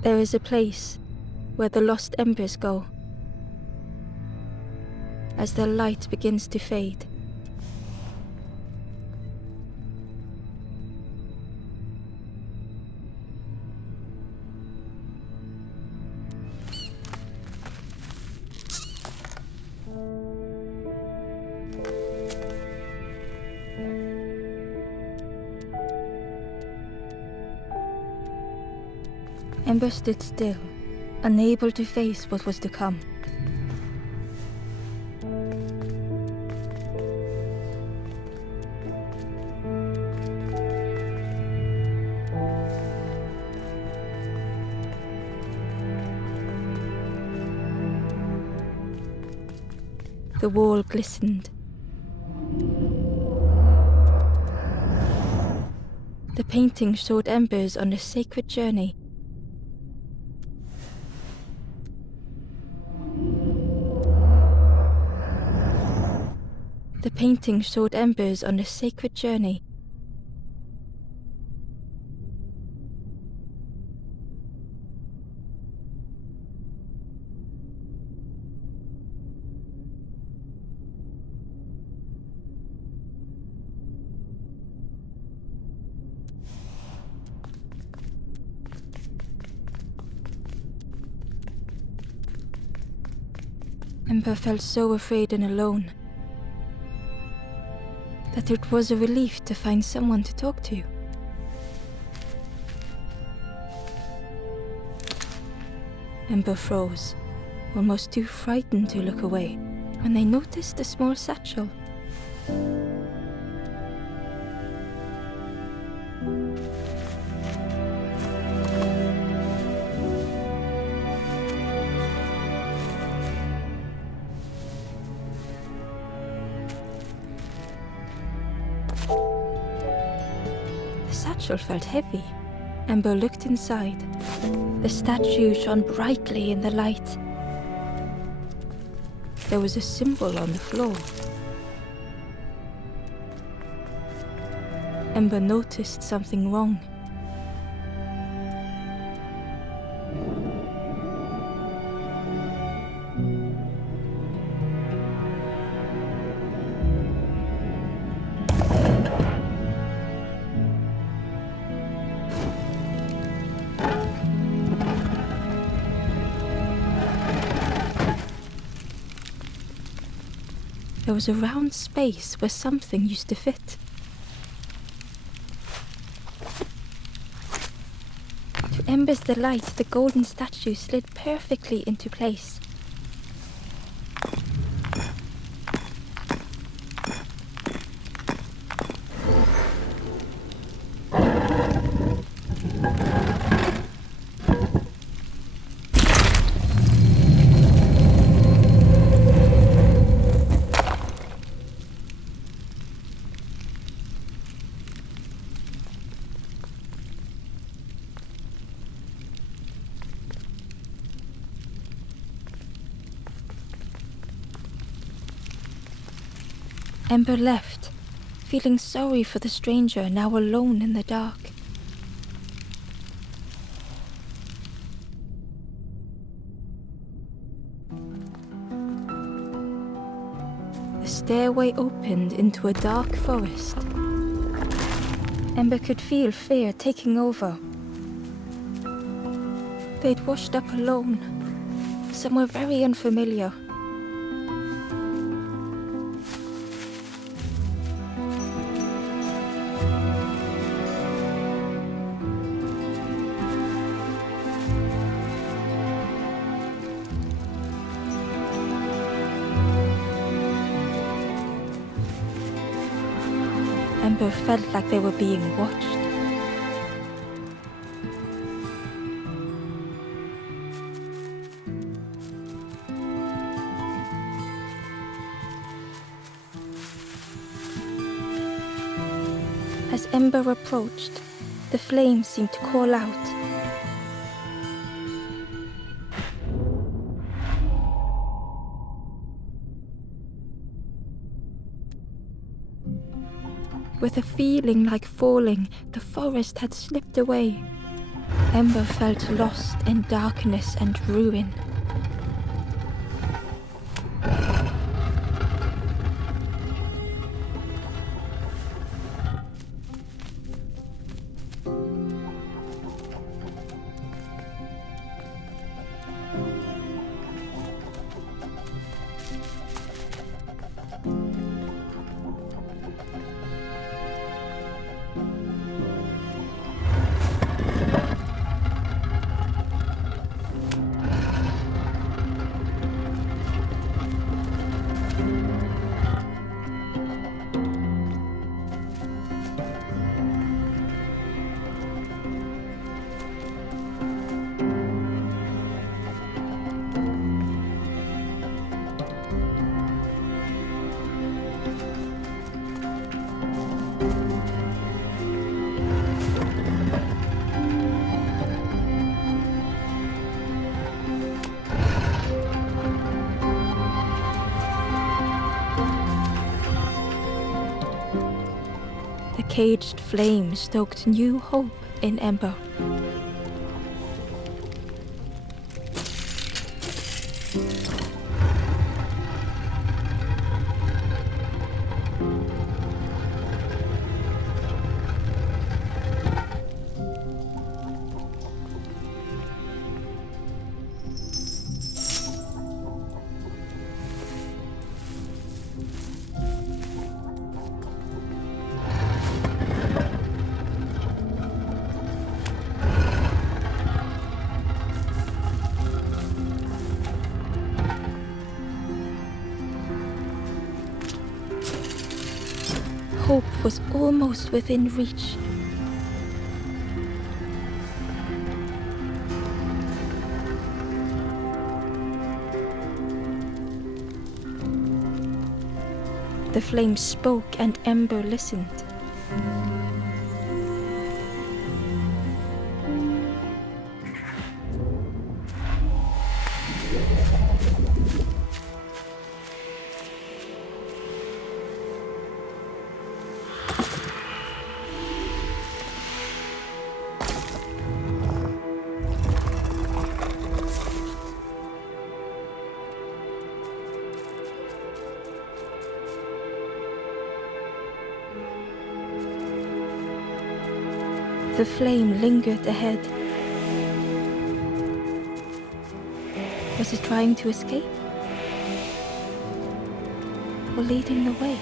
There is a place where the lost embers go as their light begins to fade. Ember stood still, unable to face what was to come. The wall glistened. The painting showed embers on a sacred journey. The painting showed embers on a sacred journey. Ember felt so afraid and alone that it was a relief to find someone to talk to. Ember froze, almost too frightened to look away, when they noticed a small satchel. The satchel felt heavy. Ember looked inside. The statue shone brightly in the light. There was a symbol on the floor. Ember noticed something wrong. There was a round space where something used to fit. To Ember's delight, the golden statue slid perfectly into place. Ember left, feeling sorry for the stranger now alone in the dark. The stairway opened into a dark forest. Ember could feel fear taking over. They'd washed up alone, somewhere very unfamiliar. Ember felt like they were being watched. As Ember approached, the flames seemed to call out. With a feeling like falling, the forest had slipped away. Ember felt lost in darkness and ruin. The caged flame stoked new hope in Ember. Hope was almost within reach. The flame spoke and Ember listened. The flame lingered ahead. Was it trying to escape? Or leading the way?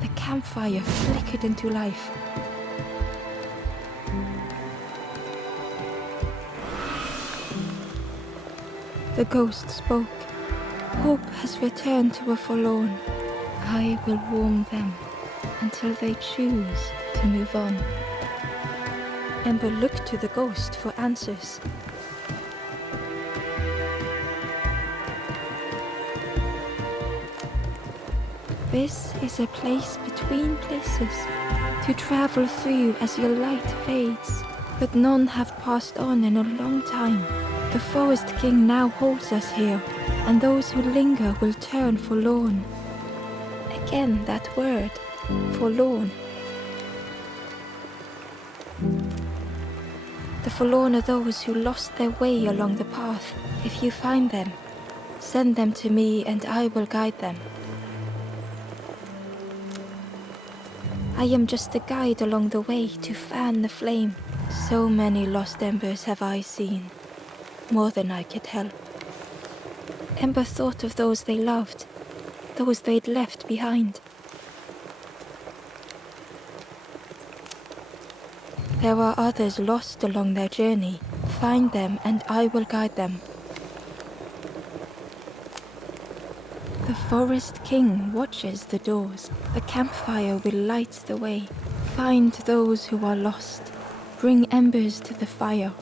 The campfire flickered into life. The ghost spoke. Hope has returned to a forlorn. I will warm them until they choose to move on. Ember looked to the ghost for answers. This is a place between places to travel through as your light fades, but none have passed on in a long time. The Forest King now holds us here, and those who linger will turn forlorn. Again that word, forlorn. The forlorn are those who lost their way along the path. If you find them, send them to me and I will guide them. I am just a guide along the way to fan the flame. So many lost embers have I seen, more than I could help. Ember thought of those they loved, those they'd left behind. There are others lost along their journey. Find them and I will guide them. The Forest King watches the doors. The campfire will light the way. Find those who are lost. Bring embers to the fire.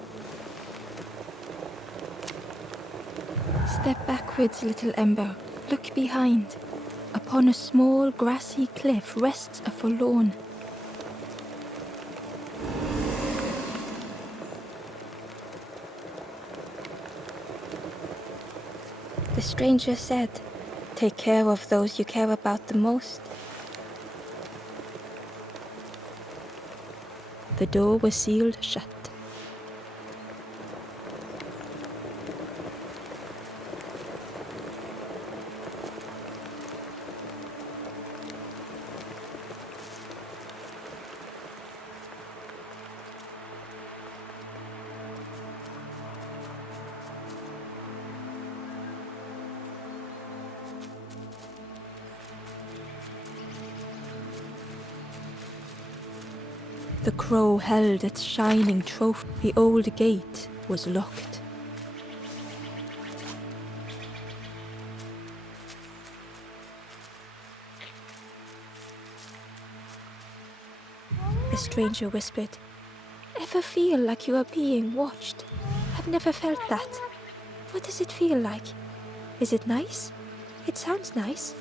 Step backwards, little Ember. Look behind. Upon a small grassy cliff rests a forlorn. The stranger said, "Take care of those you care about the most." The door was sealed shut. The crow held its shining trophy. The old gate was locked. The stranger whispered, "Ever feel like you are being watched? I've never felt that. What does it feel like? Is it nice? It sounds nice."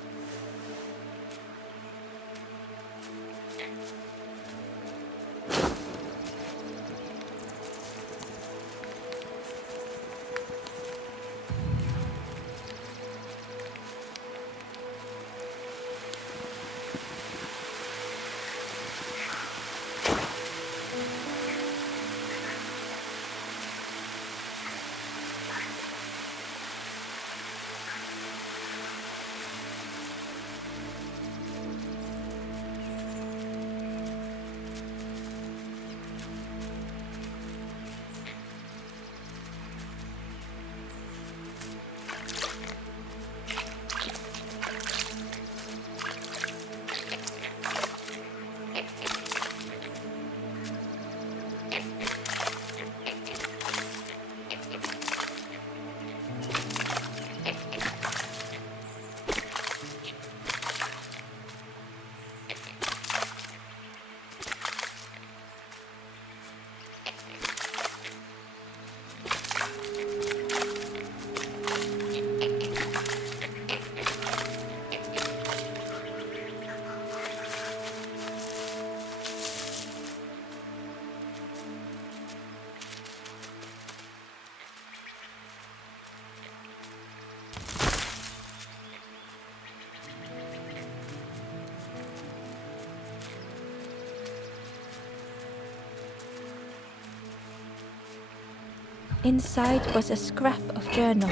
Inside was a scrap of journal.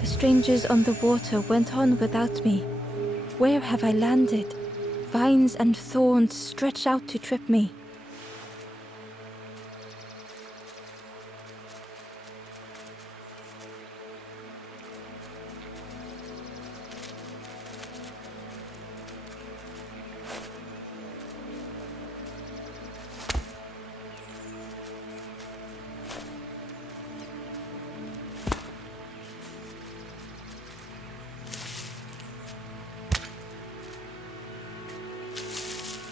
The strangers on the water went on without me. Where have I landed? Vines and thorns stretch out to trip me.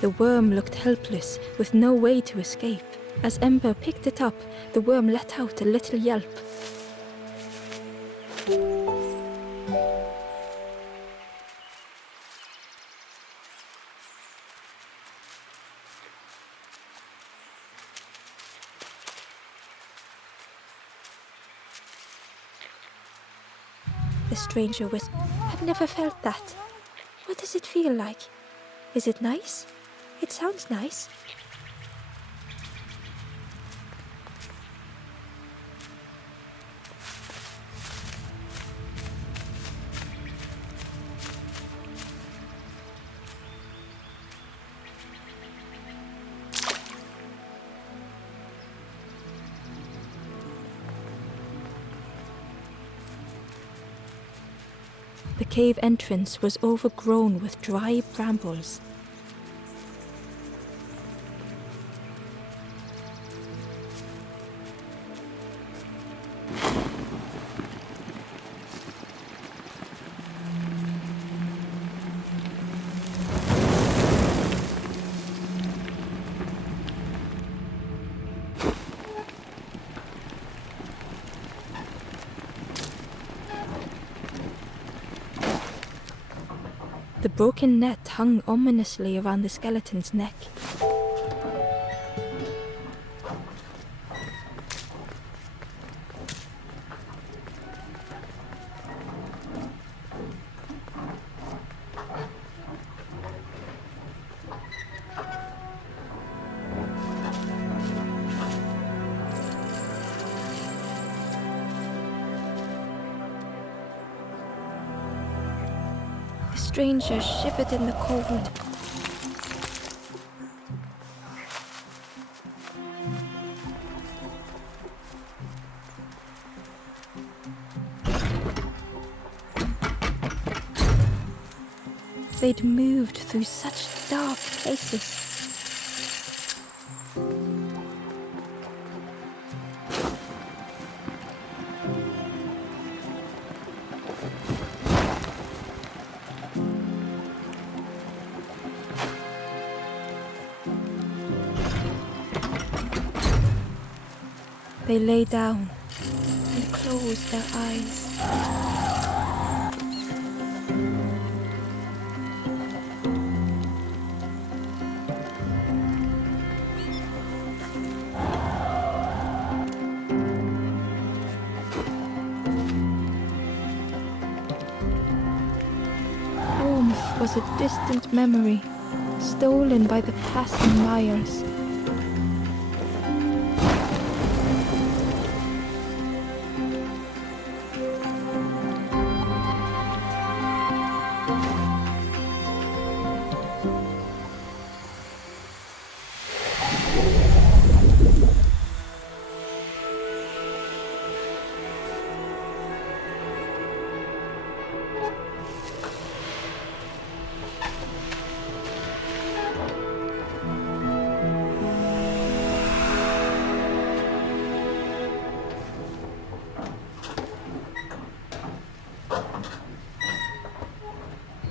The worm looked helpless, with no way to escape. As Ember picked it up, the worm let out a little yelp. The stranger whispered, "I've never felt that. What does it feel like? Is it nice? It sounds nice." The cave entrance was overgrown with dry brambles. The broken net hung ominously around the skeleton's neck. The stranger shivered in the cold. They'd moved through such dark places. They lay down and closed their eyes. Warmth was a distant memory, stolen by the passing miles.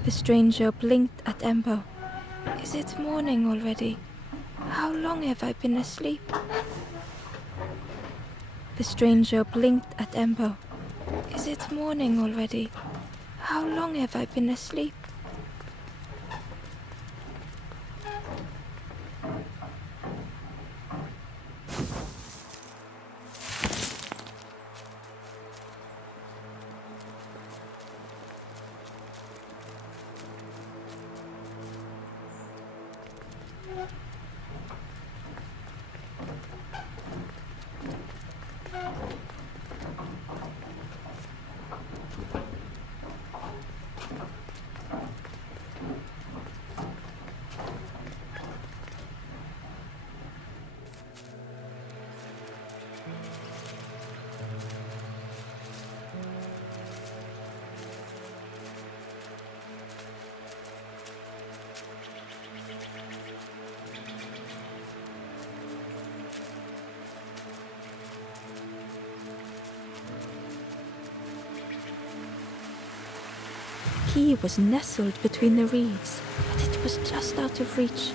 The stranger blinked at Ember. Is it morning already? How long have I been asleep? The stranger blinked at Ember. Is it morning already? How long have I been asleep? He was nestled between the reeds, but it was just out of reach.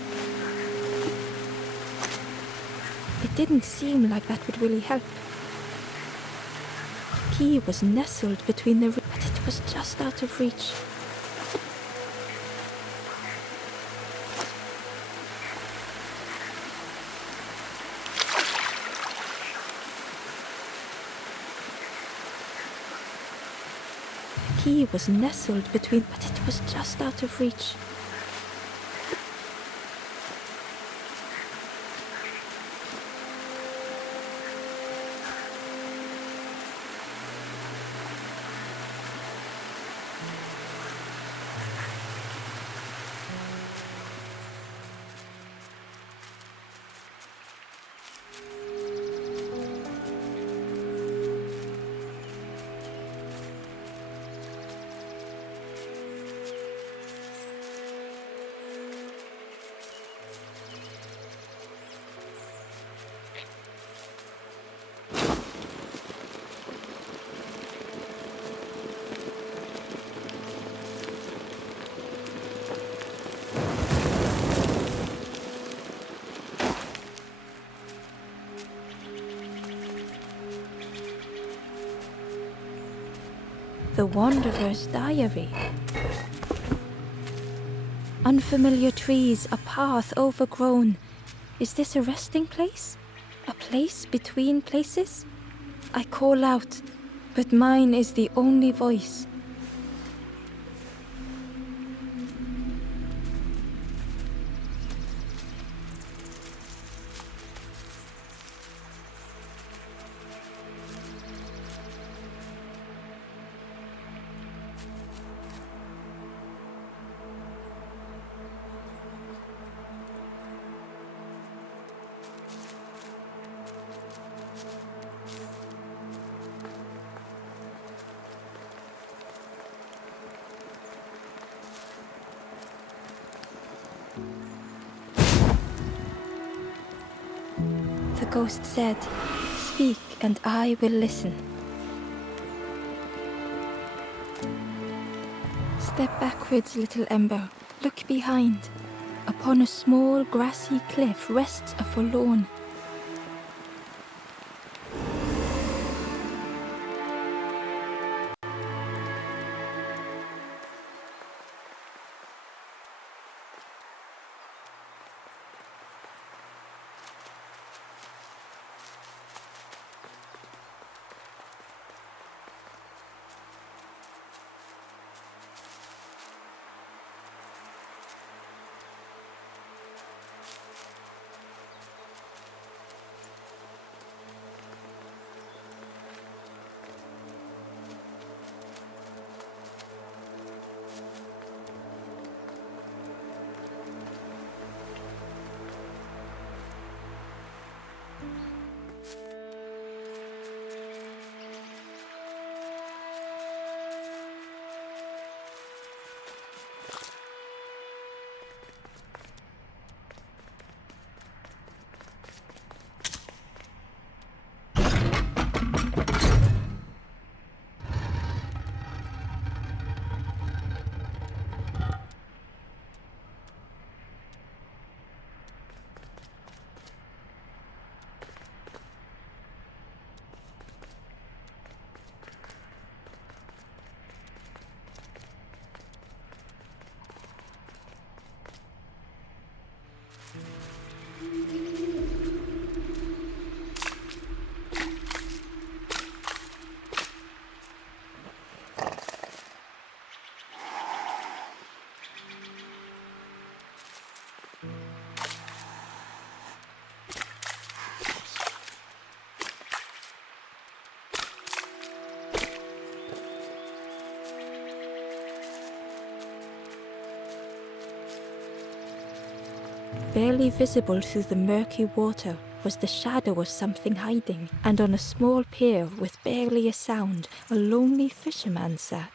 It didn't seem like that would really help. He was nestled between the reeds, but it was just out of reach. He was nestled between, but it was just out of reach. The Wanderer's Diary. Unfamiliar trees, a path overgrown. Is this a resting place? A place between places? I call out, but mine is the only voice. The ghost said, "Speak and I will listen." Step backwards, little ember. Look behind. Upon a small grassy cliff rests a forlorn. Barely visible through the murky water was the shadow of something hiding, and on a small pier with barely a sound, a lonely fisherman sat.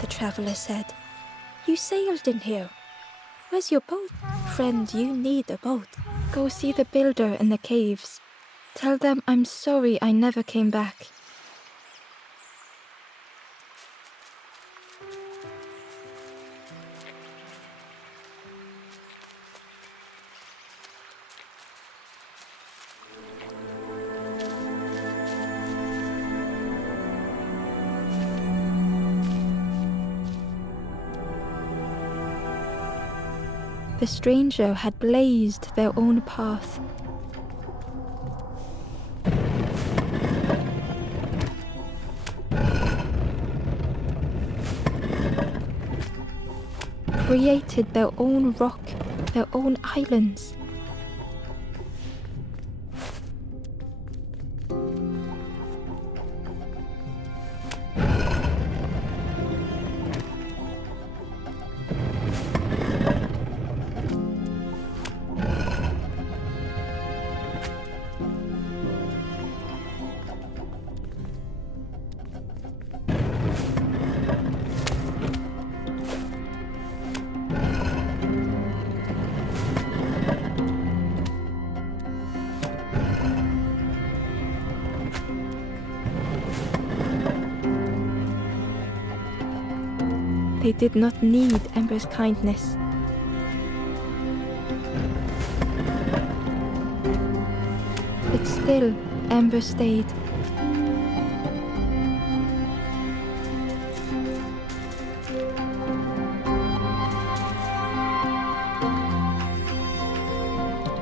The traveler said, "You sailed in here. Where's your boat? Friend, you need a boat. Go see the builder in the caves. Tell them I'm sorry I never came back." The stranger had blazed their own path. Created their own rock, their own islands. They did not need Ember's kindness. But still, Ember stayed.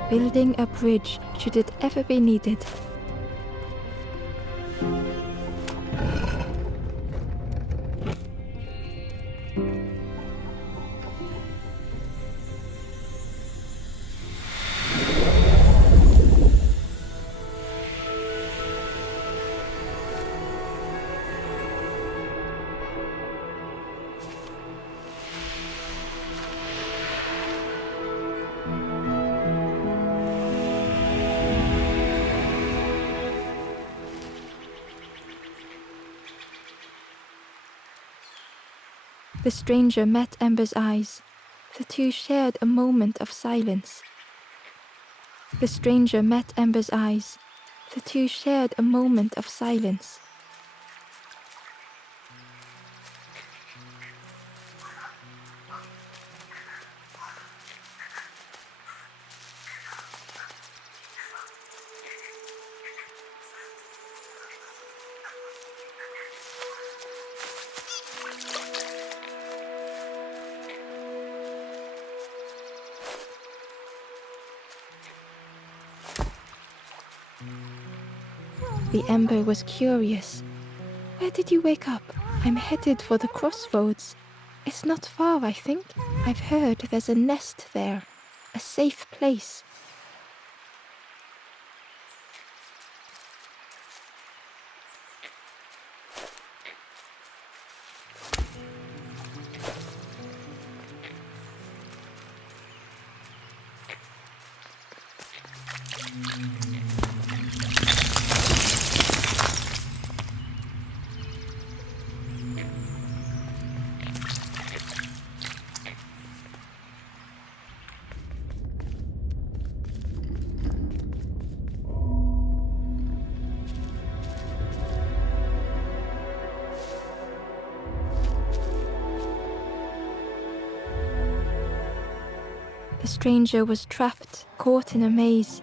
Building a bridge should it ever be needed. The stranger met Ember's eyes. The two shared a moment of silence. The stranger met Ember's eyes. The two shared a moment of silence. The Ember was curious. Where did you wake up? I'm headed for the crossroads. It's not far, I think. I've heard there's a nest there. A safe place. The stranger was trapped, caught in a maze.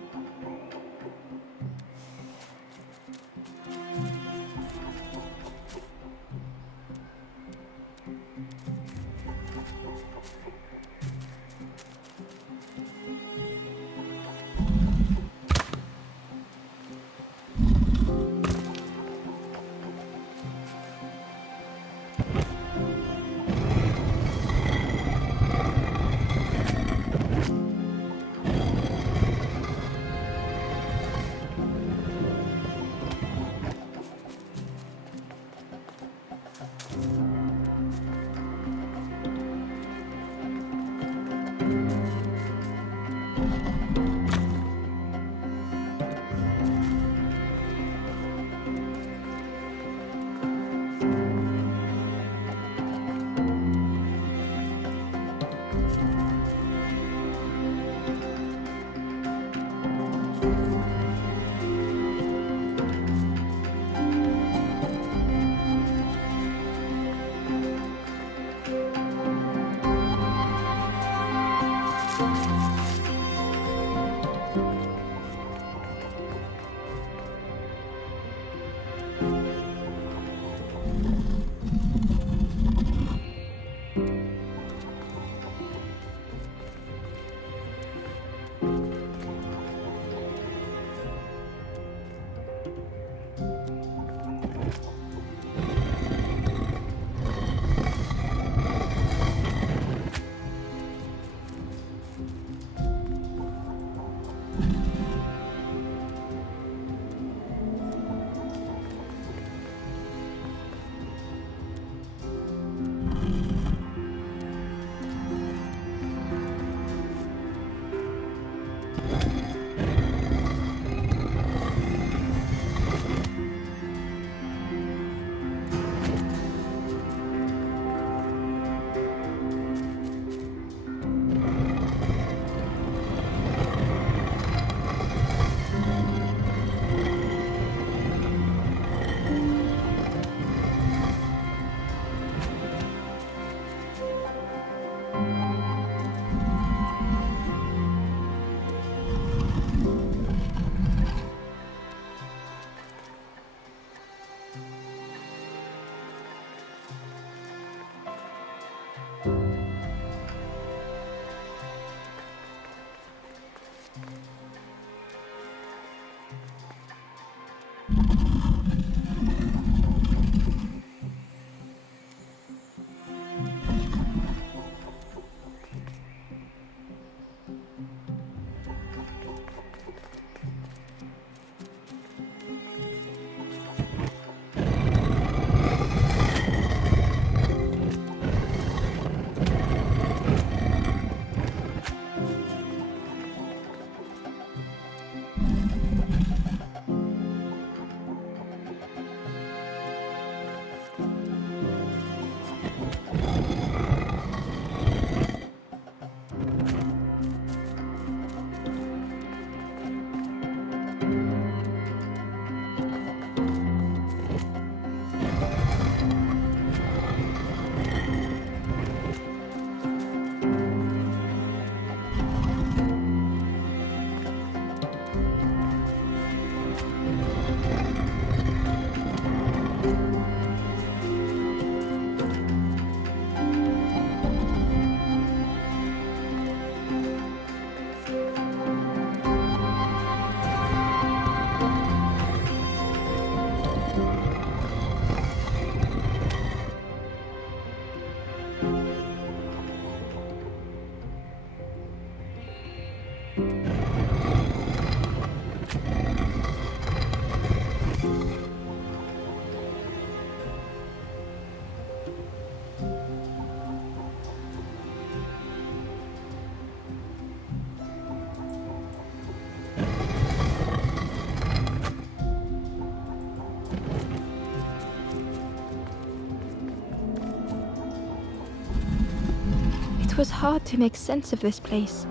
It was hard to make sense of this place.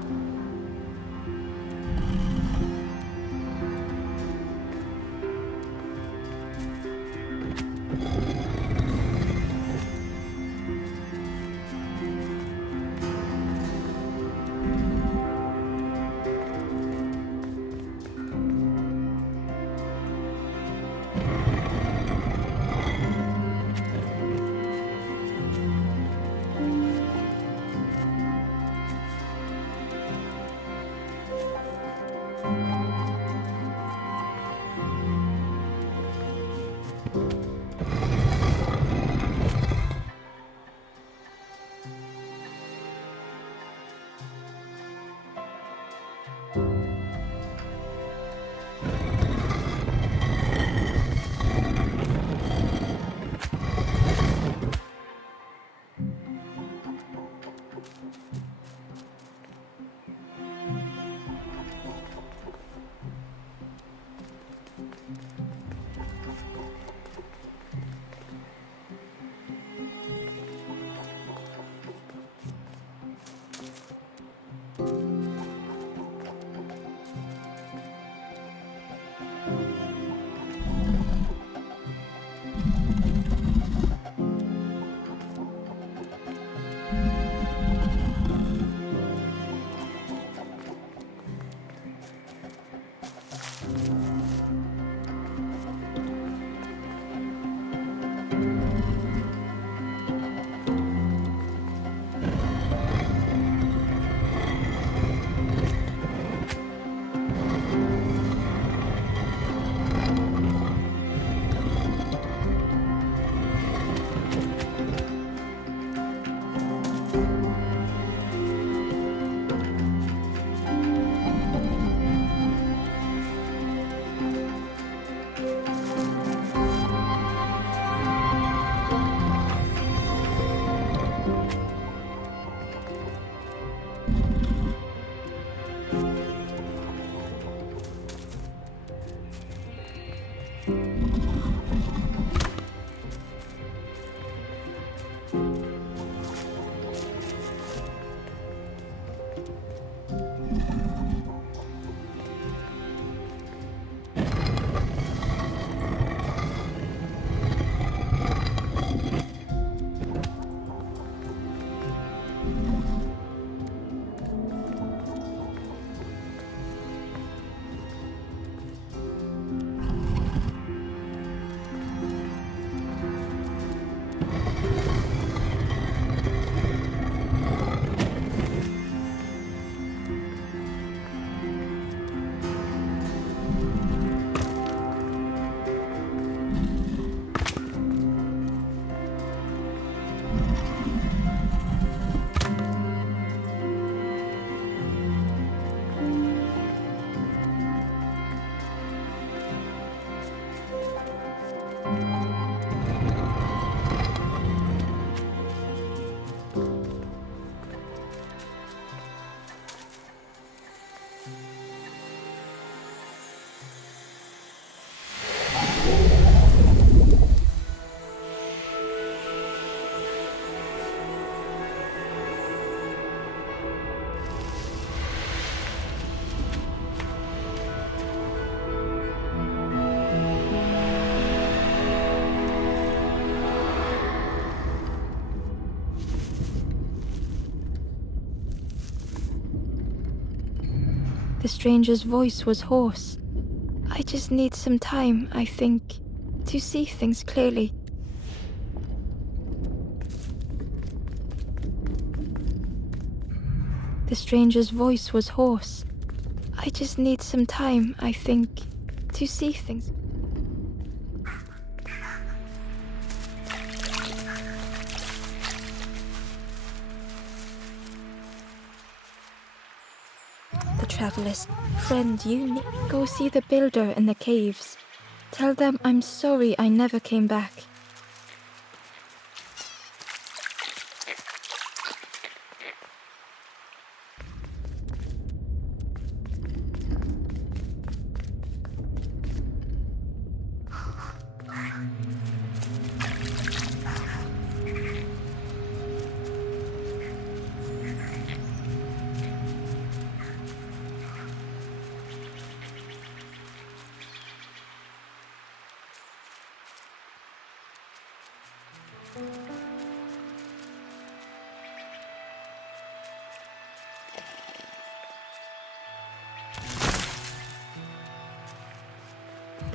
The stranger's voice was hoarse. I just need some time, I think, to see things clearly. The stranger's voice was hoarse. I just need some time, I think, to see things. The travelers, friend, go see the builder in the caves. Tell them I'm sorry I never came back.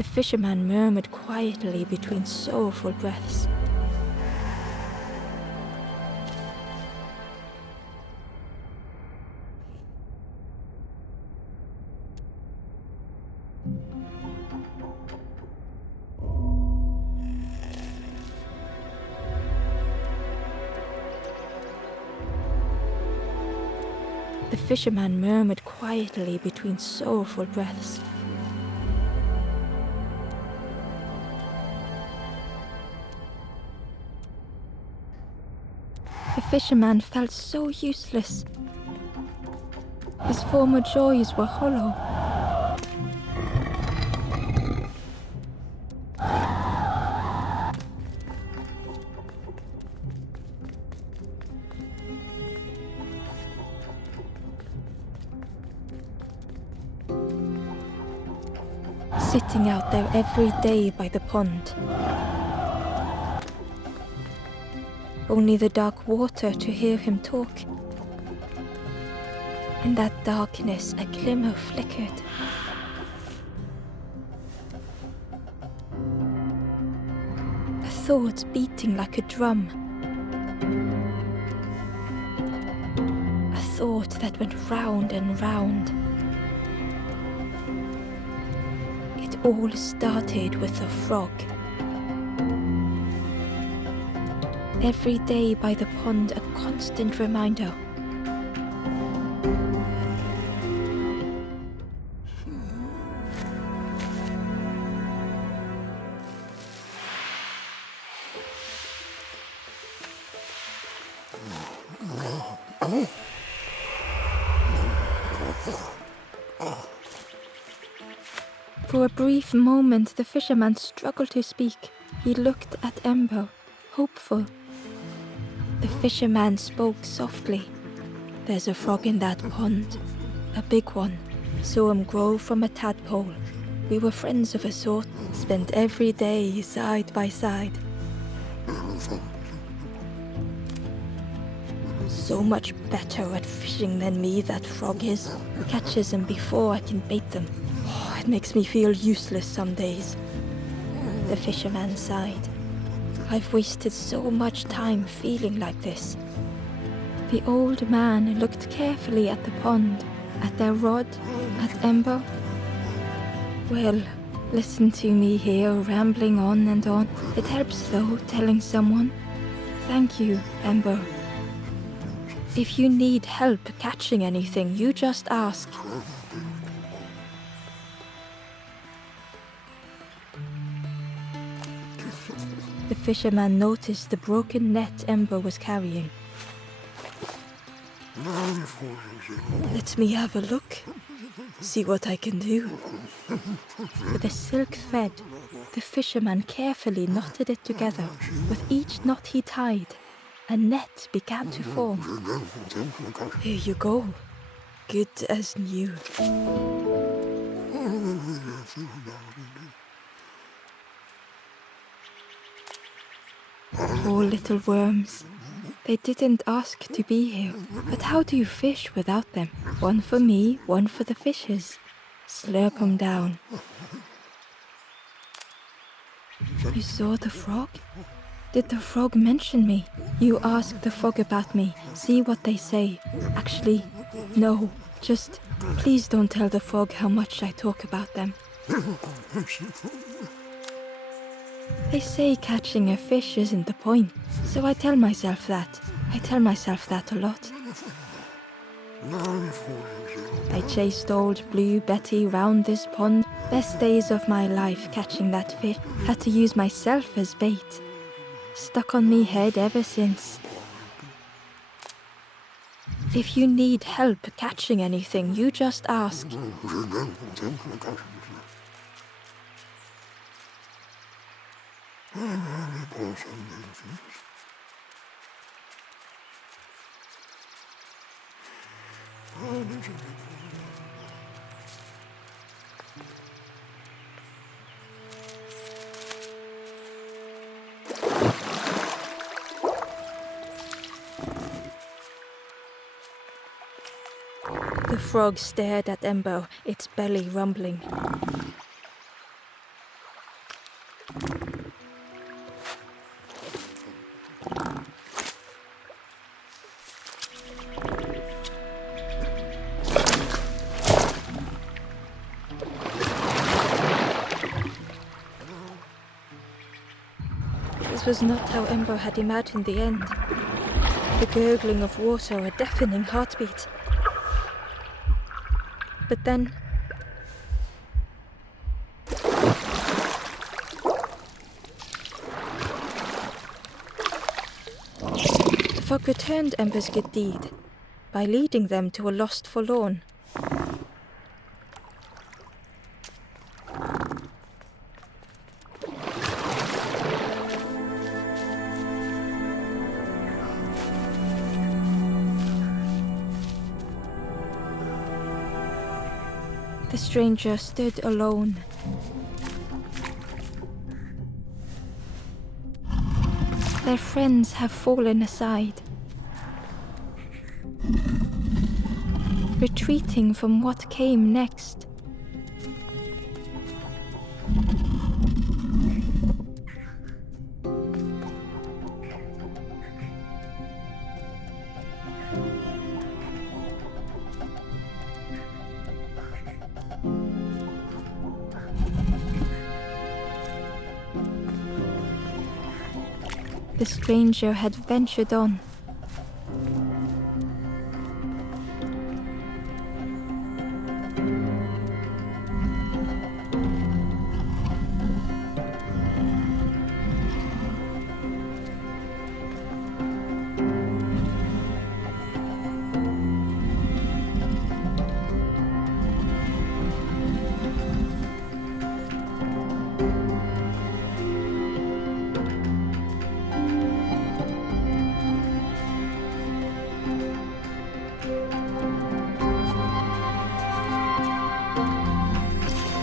The fisherman murmured quietly between sorrowful breaths. The fisherman murmured quietly between sorrowful breaths. The fisherman felt so useless. His former joys were hollow. Sitting out there every day by the pond. Only the dark water to hear him talk. In that darkness, a glimmer flickered. A thought beating like a drum. A thought that went round and round. It all started with a frog. Every day by the pond, a constant reminder. For a brief moment, the fisherman struggled to speak. He looked at Ember, hopeful. The fisherman spoke softly. There's a frog in that pond, a big one. Saw him grow from a tadpole. We were friends of a sort, spent every day side by side. So much better at fishing than me, that frog is. Catches them before I can bait them. Oh, it makes me feel useless some days. The fisherman sighed. I've wasted so much time feeling like this. The old man looked carefully at the pond, at their rod, at Ember. Well, listen to me here, rambling on and on. It helps though, telling someone. Thank you, Ember. If you need help catching anything, you just ask. The fisherman noticed the broken net Ember was carrying. Let me have a look. See what I can do. With a silk thread, the fisherman carefully knotted it together. With each knot he tied, a net began to form. Here you go. Good as new. Poor little worms. They didn't ask to be here. But how do you fish without them? One for me, one for the fishes. Slurp 'em down. You saw the frog? Did the frog mention me? You ask the frog about me. See what they say. Actually, no. Just please don't tell the frog how much I talk about them. They say catching a fish isn't the point, so I tell myself that. I tell myself that a lot. I chased old Blue Betty round this pond. Best days of my life catching that fish. Had to use myself as bait. Stuck on me head ever since. If you need help catching anything, you just ask. The frog stared at Ember, its belly rumbling. This was not how Ember had imagined the end. The gurgling of water, a deafening heartbeat. But then... the fog returned Ember's good deed by leading them to a lost forlorn. The stranger stood alone. Their friends have fallen aside, retreating from what came next. The stranger had ventured on.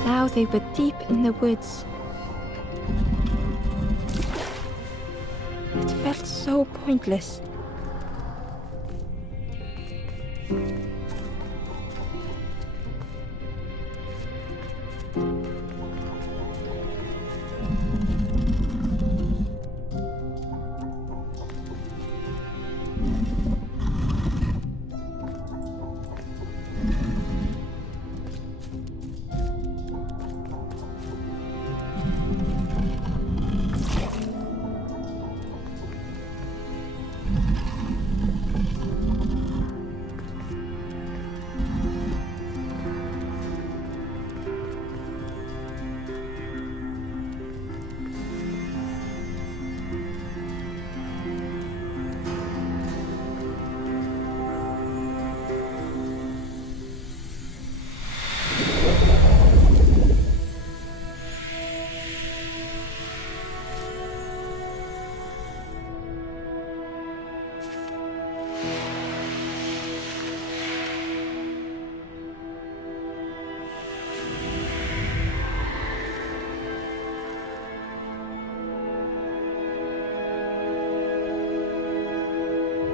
Now they were deep in the woods. It felt so pointless.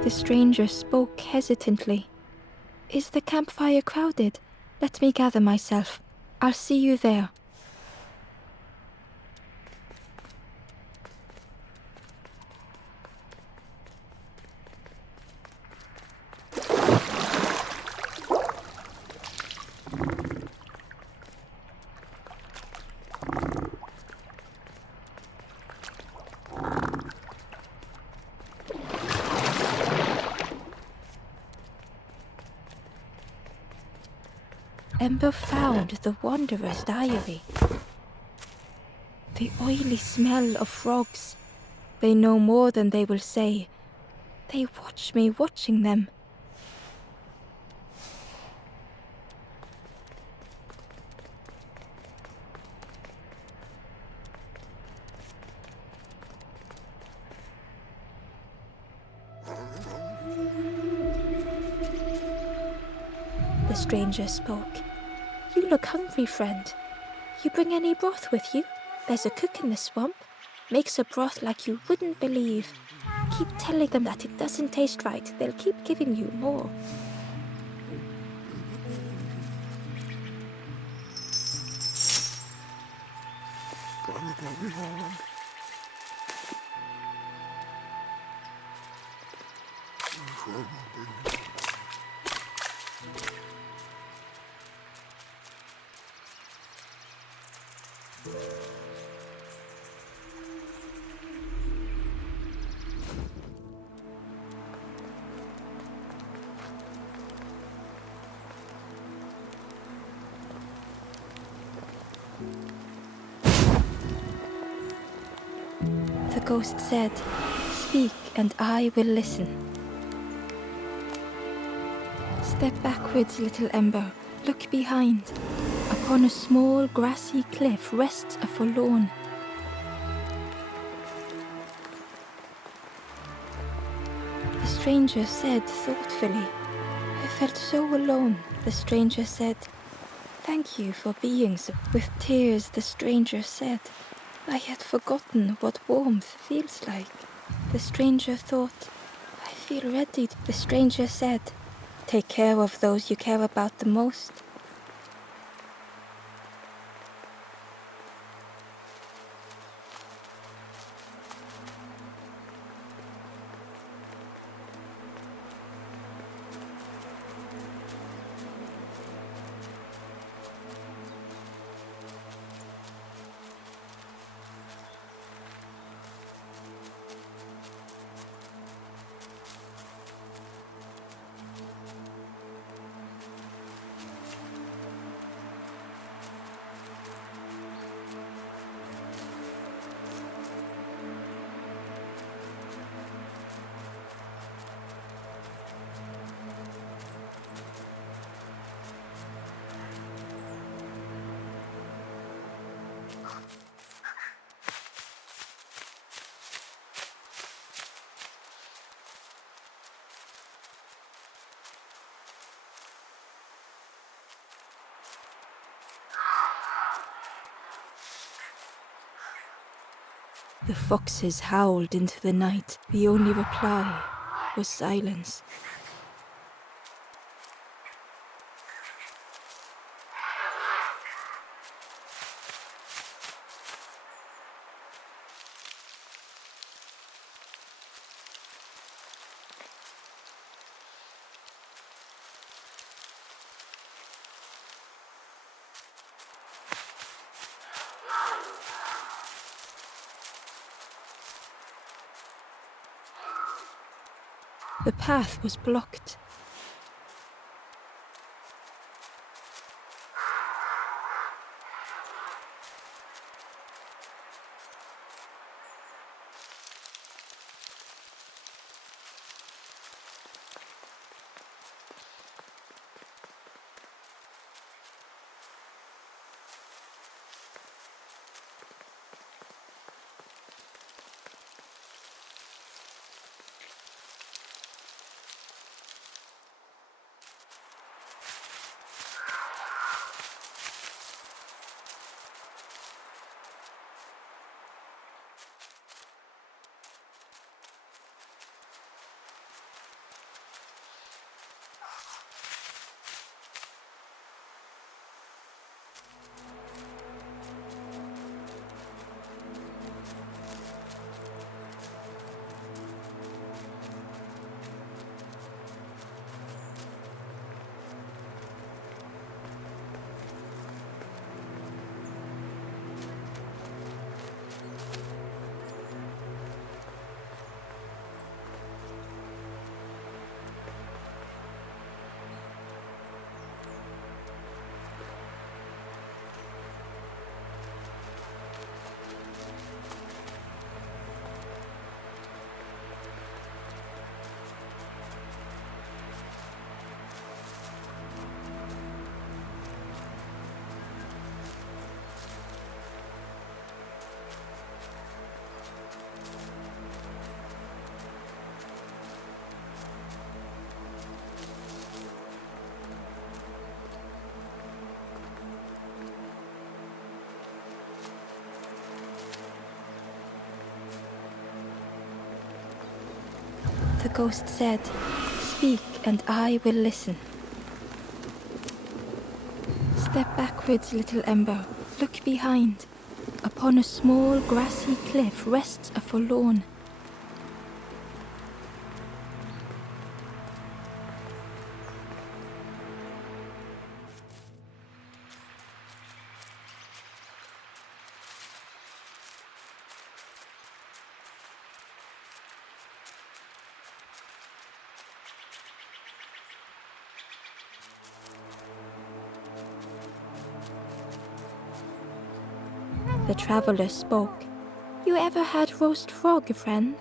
The stranger spoke hesitantly. "Is the campfire crowded? Let me gather myself. I'll see you there." Ember found the Wanderer's diary. The oily smell of frogs. They know more than they will say. They watch me watching them. The stranger spoke. "You look hungry, friend. You bring any broth with you? There's a cook in the swamp. Makes a broth like you wouldn't believe. Keep telling them that it doesn't taste right. They'll keep giving you more." The ghost said, "Speak, and I will listen." Step backwards, little ember, look behind. Upon a small grassy cliff rests a forlorn. The stranger said thoughtfully, "I felt so alone." The stranger said, "Thank you for being so." With tears the stranger said, "I had forgotten what warmth feels like." The stranger thought, "I feel ready." The stranger said, "Take care of those you care about the most." The foxes howled into the night. The only reply was silence. The path was blocked. The ghost said, "Speak, and I will listen." Step backwards, little ember, look behind. Upon a small grassy cliff rests a forlorn. The traveler spoke. You ever had roast frog, friend?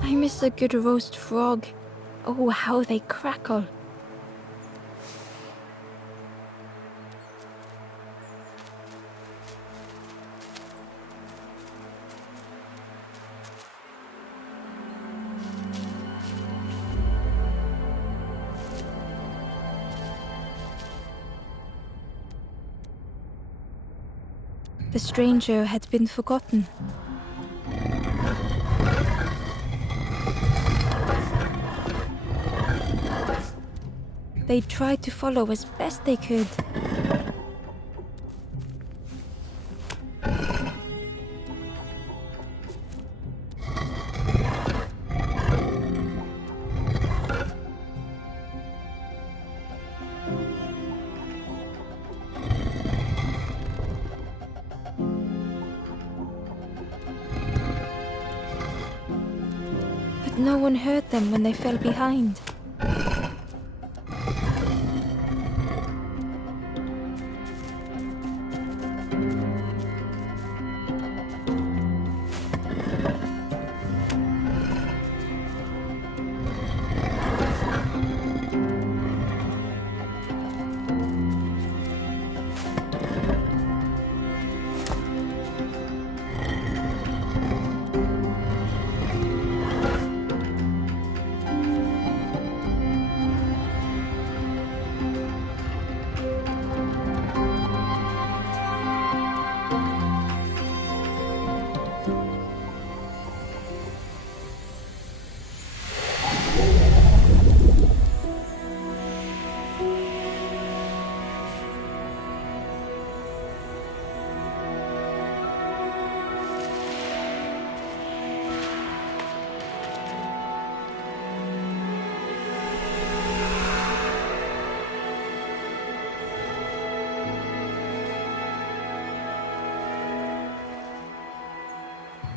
I miss a good roast frog. Oh, how they crackle. The stranger had been forgotten. They tried to follow as best they could. But no one heard them when they fell behind.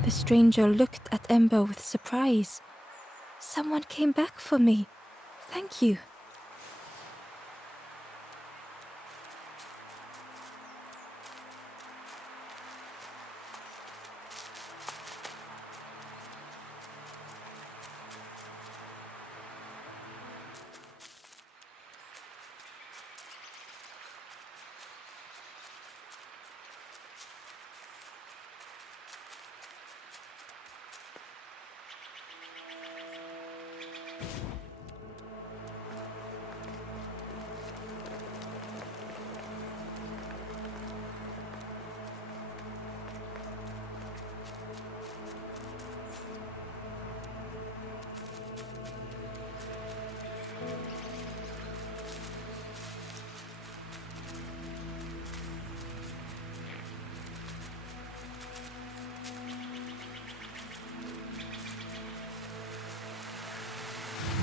The stranger looked at Ember with surprise. Someone came back for me. Thank you.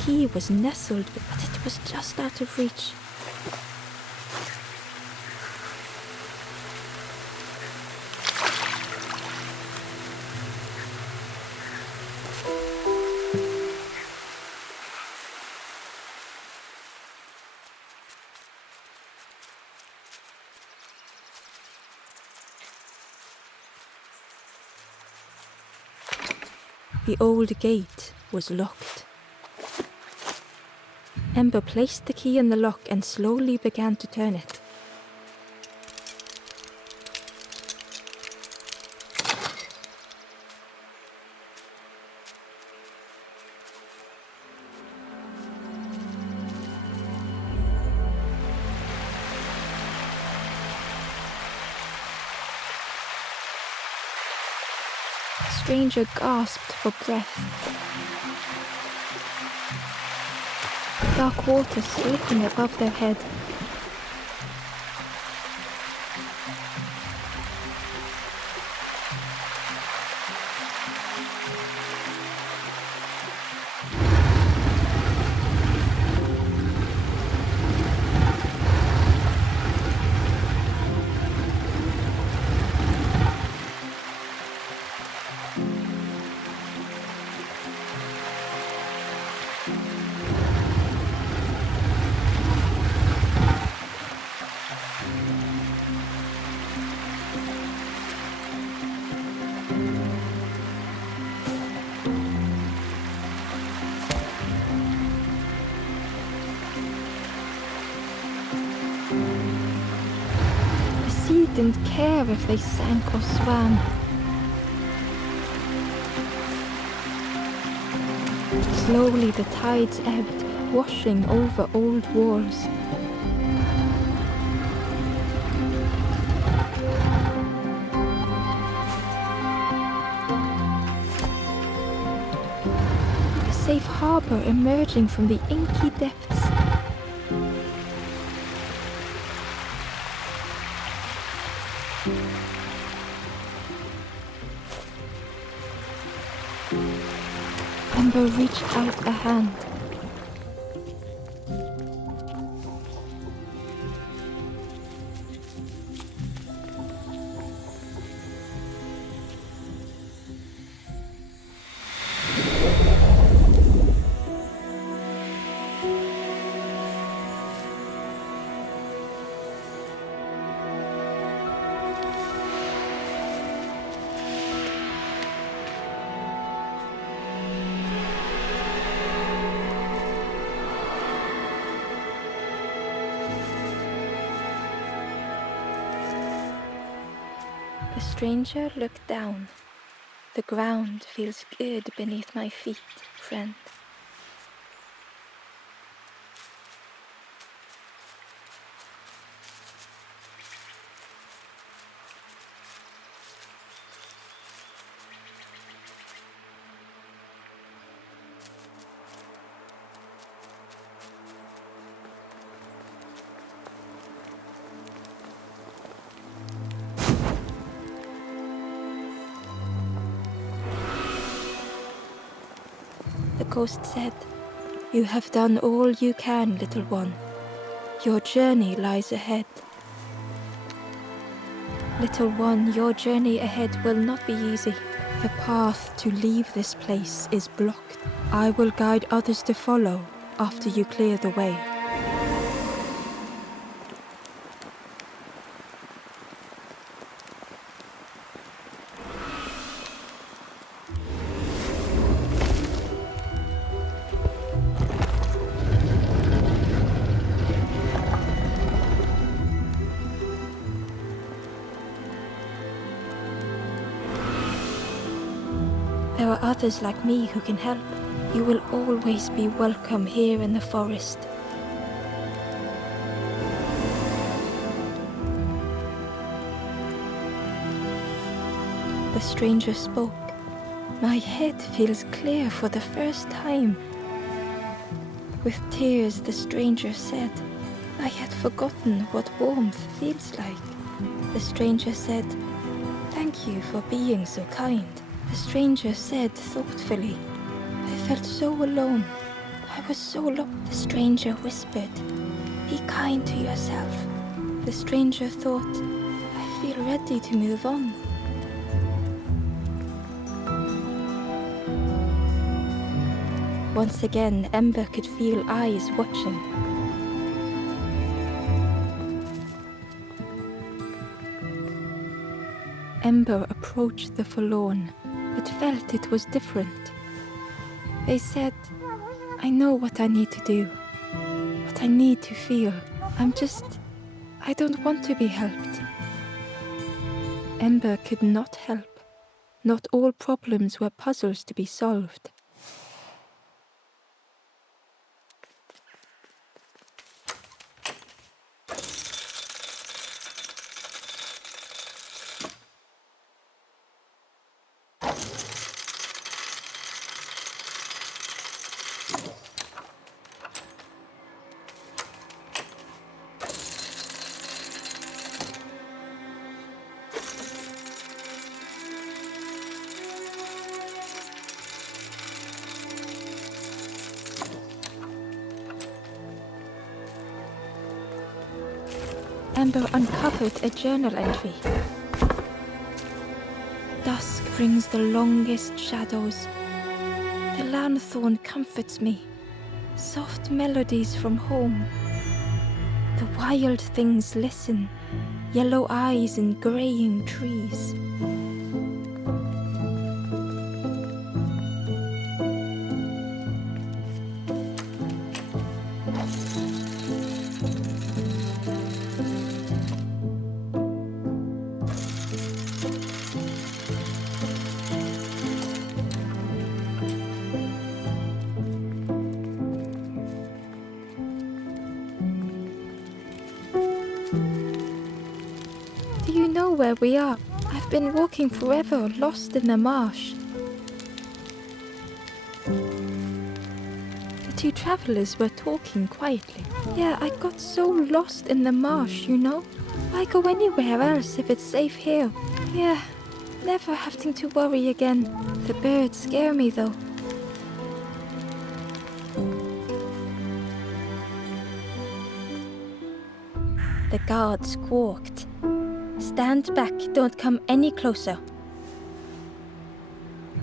Key was nestled, but it was just out of reach. The old gate was locked. Ember placed the key in the lock and slowly began to turn it. The stranger gasped for breath. Dark water slipping above their head. didn't care if they sank or swam. Slowly the tides ebbed, washing over old walls. A safe harbor emerging from the inky depths. Ember reached out a hand. The stranger looked down. The ground feels good beneath my feet, friend. The ghost said, "You have done all you can, little one. Your journey lies ahead." Little one, your journey ahead will not be easy. The path to leave this place is blocked. I will guide others to follow after you clear the way. There are others like me who can help. You will always be welcome here in the forest. The stranger spoke. My head feels clear for the first time. With tears, the stranger said, I had forgotten what warmth feels like. The stranger said, "Thank you for being so kind." The stranger said thoughtfully, "I felt so alone. I was so lost." The stranger whispered, "Be kind to yourself." The stranger thought, "I feel ready to move on." Once again, Ember could feel eyes watching. Ember approached the forlorn, but felt it was different. They said, "I know what I need to do, what I need to feel. I don't want to be helped." Ember could not help. Not all problems were puzzles to be solved. Ember uncovered a journal entry. Dusk brings the longest shadows. The lanthorn comforts me. Soft melodies from home. The wild things listen. Yellow eyes in graying trees. where we are. I've been walking forever, lost in the marsh. The two travelers were talking quietly. Yeah, I got so lost in the marsh, you know? Why go anywhere else if it's safe here? Yeah, never having to worry again. The birds scare me though. The guard squawked. Stand back, don't come any closer.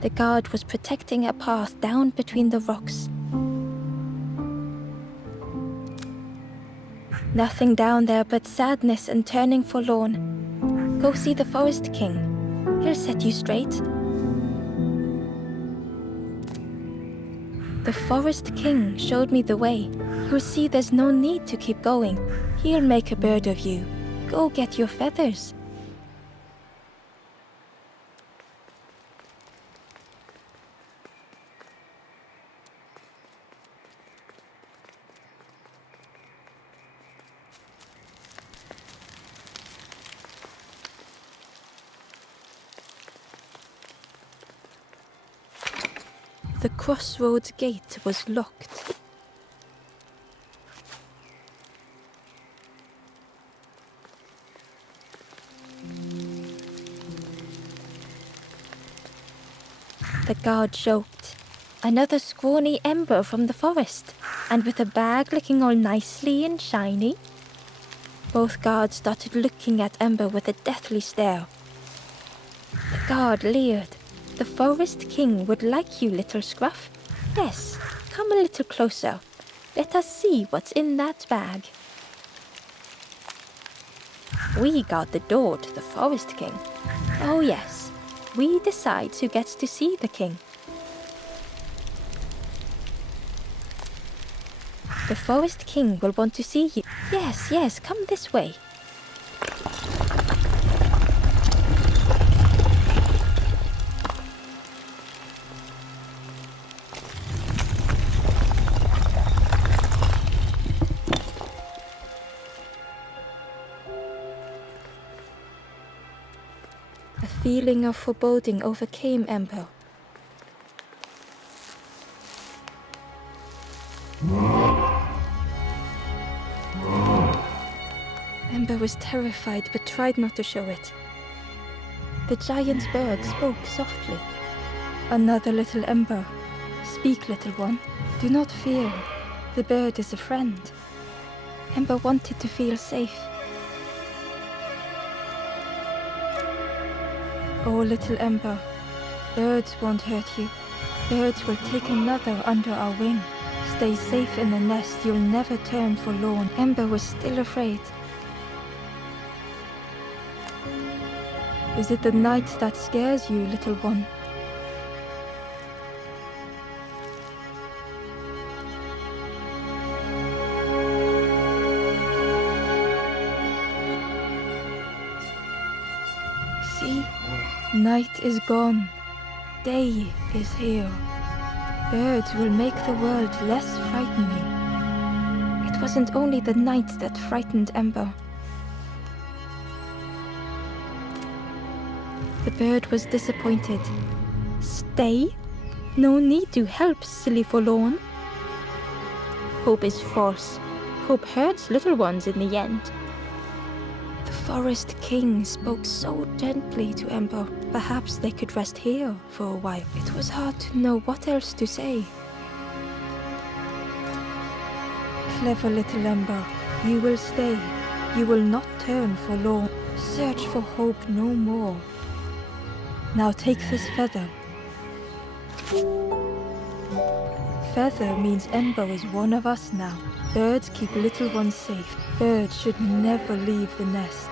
The guard was protecting a path down between the rocks. Nothing down there but sadness and turning forlorn. Go see the Forest King. He'll set you straight. The Forest King showed me the way. You'll see there's no need to keep going. He'll make a bird of you. Go get your feathers. The crossroads gate was locked. The guard joked. Another scrawny ember from the forest, and with a bag looking all nicely and shiny. Both guards started looking at Ember with a deathly stare. The guard leered. The Forest King would like you, little scruff. Yes, come a little closer. Let us see what's in that bag. We guard the door to the Forest King. Oh yes, we decide who gets to see the king. The Forest King will want to see you. Yes, come this way. A feeling of foreboding overcame Ember. Ember was terrified but tried not to show it. The giant bird spoke softly. Another little Ember. Speak, little one. Do not fear. The bird is a friend. Ember wanted to feel safe. Oh, little Ember, birds won't hurt you. Birds will take another under our wing. Stay safe in the nest, you'll never turn forlorn. Ember was still afraid. Is it the night that scares you, little one? See? Night is gone. Day is here. Birds will make the world less frightening. It wasn't only the night that frightened Ember. The bird was disappointed. Stay? No need to help, silly forlorn. Hope is false. Hope hurts little ones in the end. The Forest King spoke so gently to Ember. Perhaps they could rest here for a while. It was hard to know what else to say. Clever little Ember, you will stay. You will not turn forlorn. Search for hope no more. Now take this feather. Feather means Ember is one of us now. Birds keep little ones safe. Birds should never leave the nest.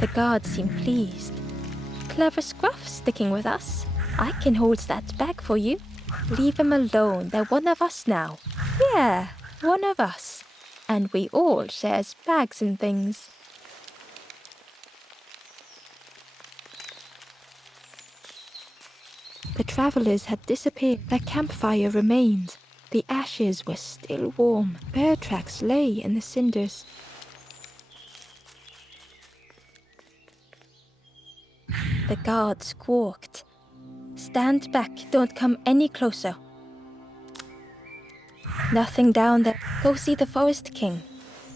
The guard seemed pleased. Clever Scruff sticking with us. I can hold that bag for you. Leave him alone, they're one of us now. Yeah, one of us. And we all shares bags and things. The travelers had disappeared. Their campfire remained. The ashes were still warm. Bear tracks lay in the cinders. The guard squawked. "Stand back, don't come any closer." "Nothing down there. Go see the Forest King.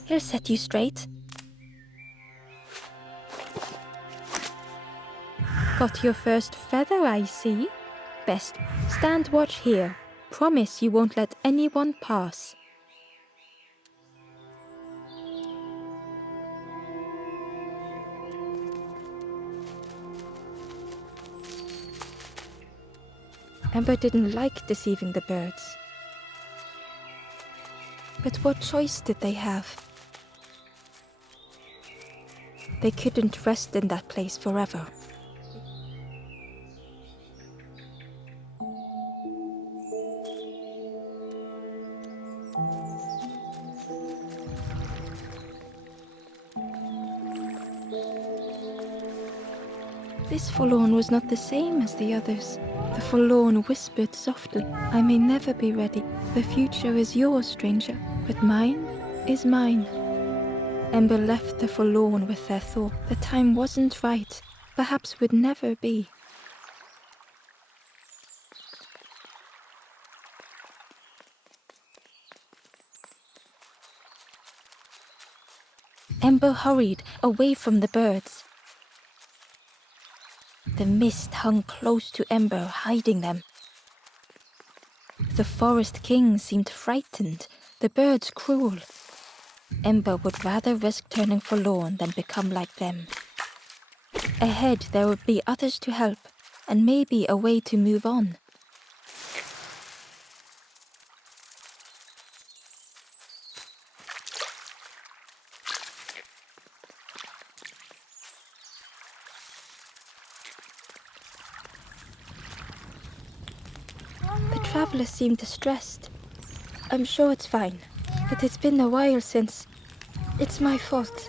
He'll set you straight." "Got your first feather, I see. Best stand watch here. Promise you won't let anyone pass." Ember didn't like deceiving the birds. But what choice did they have? They couldn't rest in that place forever. This forlorn was not the same as the others. The forlorn whispered softly, "I may never be ready. The future is yours, stranger, but mine is mine." Ember left the forlorn with their thought. The time wasn't right, perhaps would never be. Ember hurried away from the birds. The mist hung close to Ember, hiding them. The Forest King seemed frightened, the birds cruel. Ember would rather risk turning forlorn than become like them. Ahead there would be others to help, and maybe a way to move on. The traveler seemed distressed. "I'm sure it's fine, but it's been a while since. It's my fault."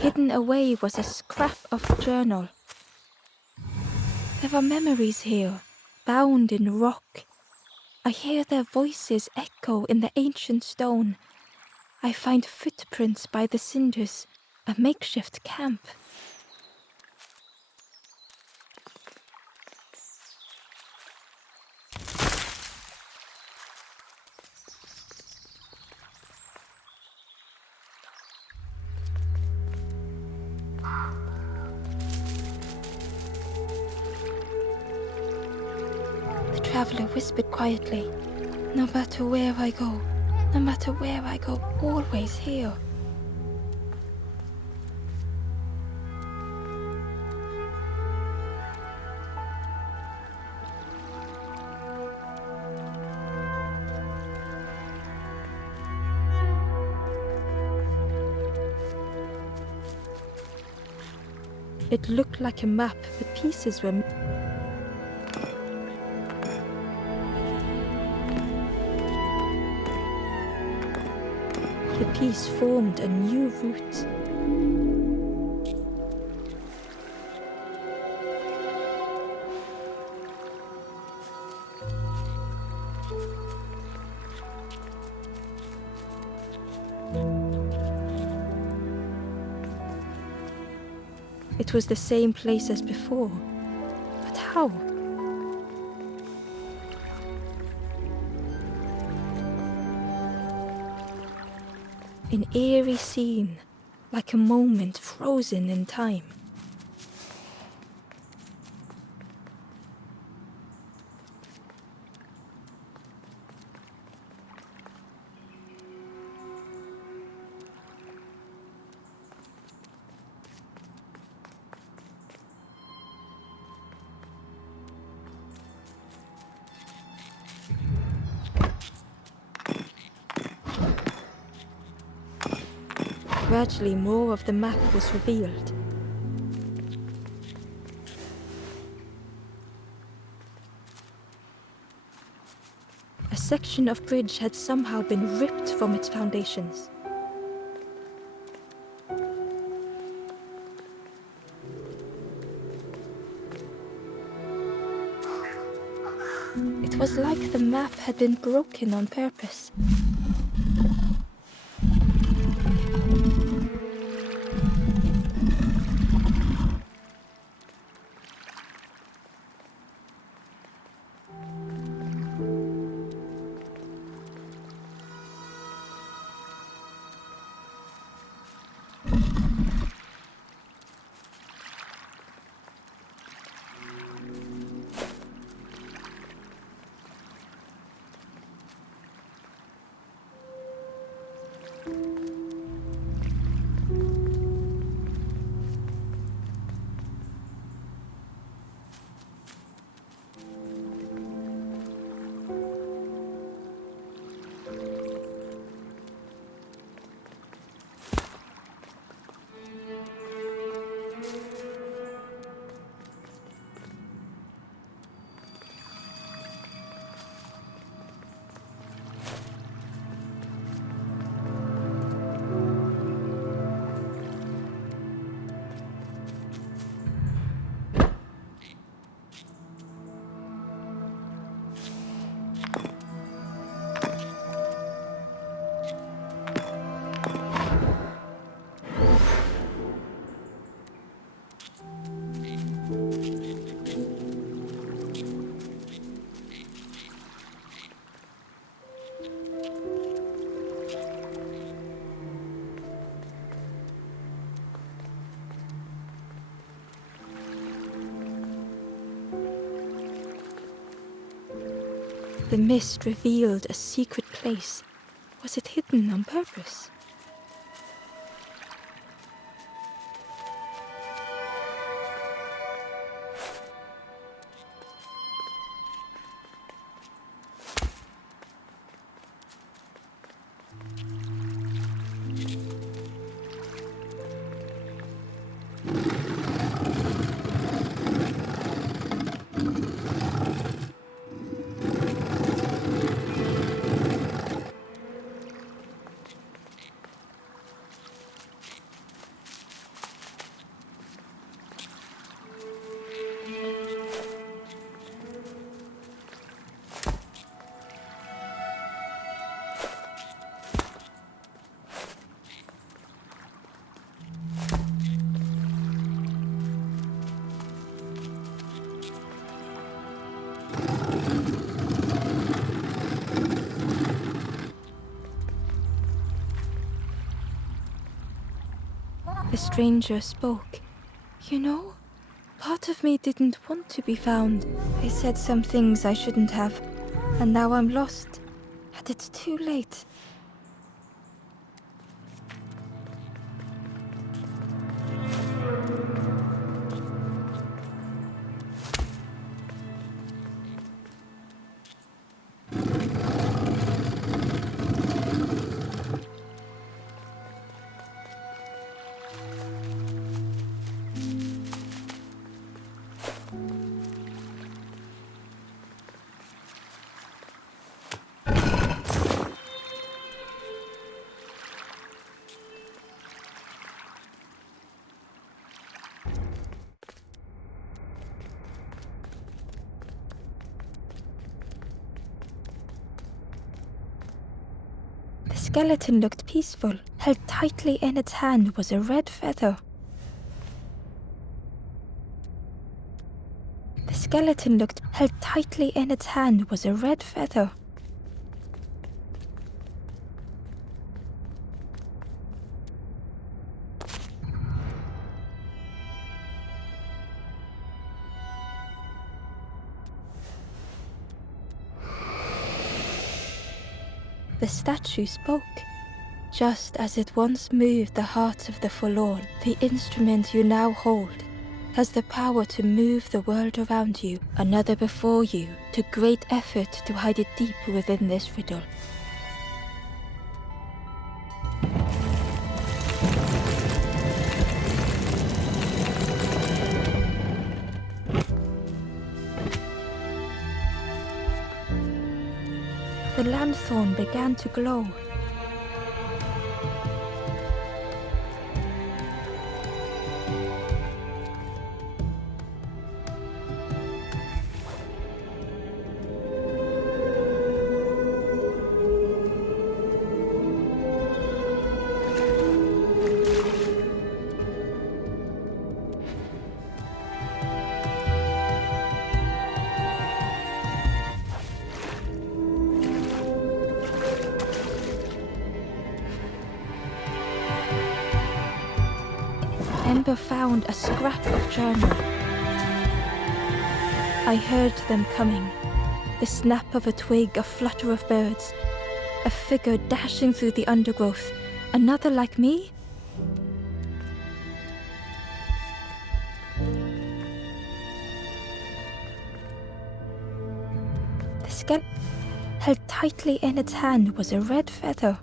Hidden away was a scrap of journal. There are memories here, bound in rock. I hear their voices echo in the ancient stone. I find footprints by the cinders, a makeshift camp. The traveler whispered quietly, "No matter where I go, no matter where I go, always here." It looked like a map, but pieces were... The piece formed a new route. It was the same place as before. But how? An eerie scene, like a moment frozen in time. Gradually, more of the map was revealed. section of bridge had somehow been ripped from its foundations. It was like the map had been broken on purpose. The mist revealed a secret place. Was it hidden on purpose? The stranger spoke. You know, part of me didn't want to be found. I said some things I shouldn't have, and now I'm lost. And it's too late. The skeleton looked peaceful. Held tightly in its hand was a red feather. The skeleton held tightly in its hand was a red feather. The statue spoke. Just as it once moved the hearts of the forlorn, the instrument you now hold has the power to move the world around you, another before you, to great effort to hide it deep within this riddle. The the lanthorn began to glow. Ember found a scrap of journal. I heard them coming. The snap of a twig, a flutter of birds, a figure dashing through the undergrowth. Another like me? The skeleton held tightly in its hand was a red feather.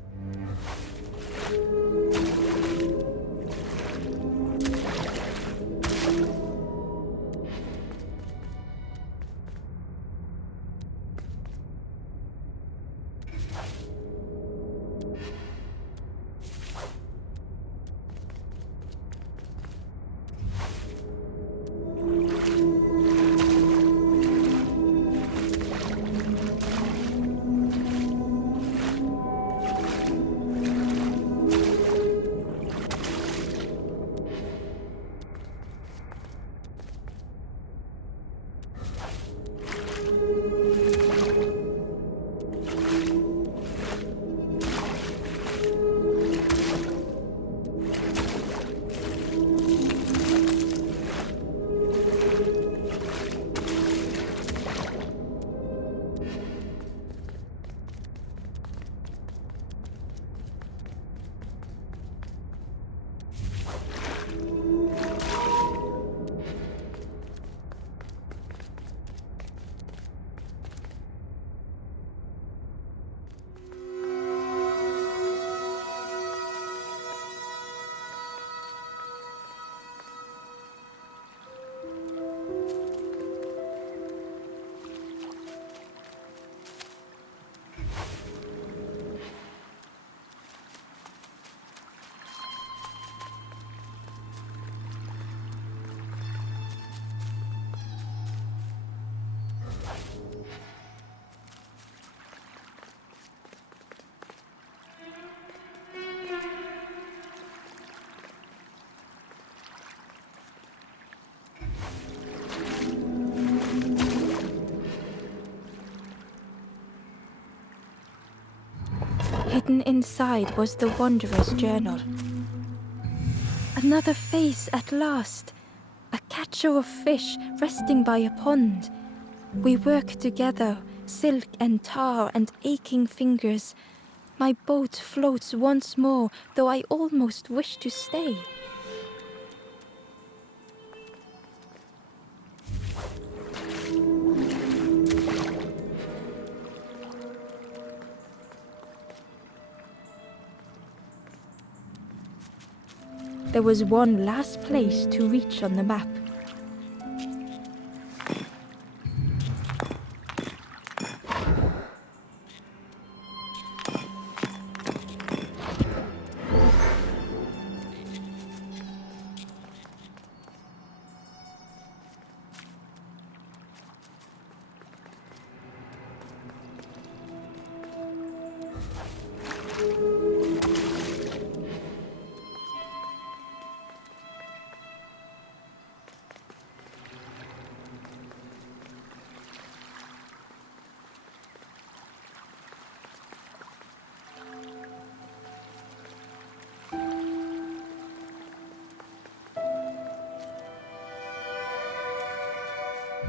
Hidden inside was the Wanderer's journal. Another face at last. A catcher of fish resting by a pond. We work together, silk and tar and aching fingers. My boat floats once more, though I almost wish to stay. There was one last place to reach on the map.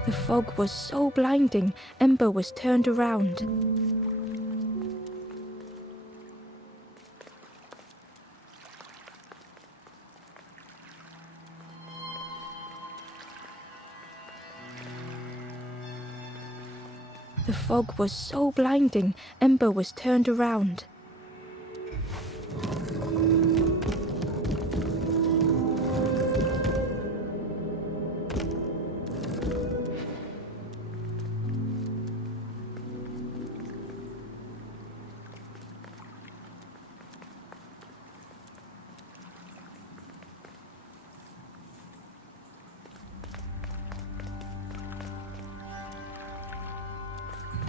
The fog was so blinding, Ember was turned around. The fog was so blinding, Ember was turned around.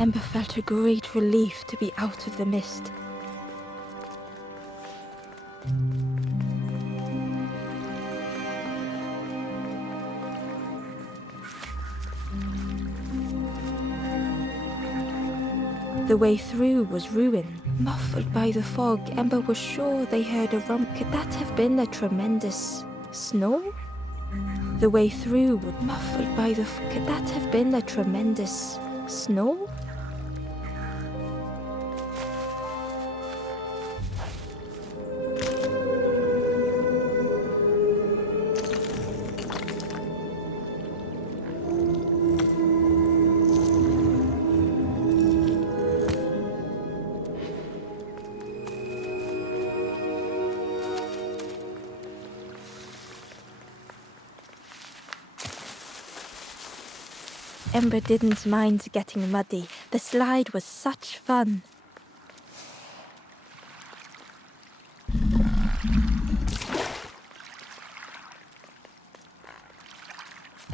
Ember felt a great relief to be out of the mist. The way through was ruin. Muffled by the fog, Ember was sure they heard a rump. Could that have been a tremendous snore? The way through was muffled by the Could that have been a tremendous snore? Ember didn't mind getting muddy. The slide was such fun.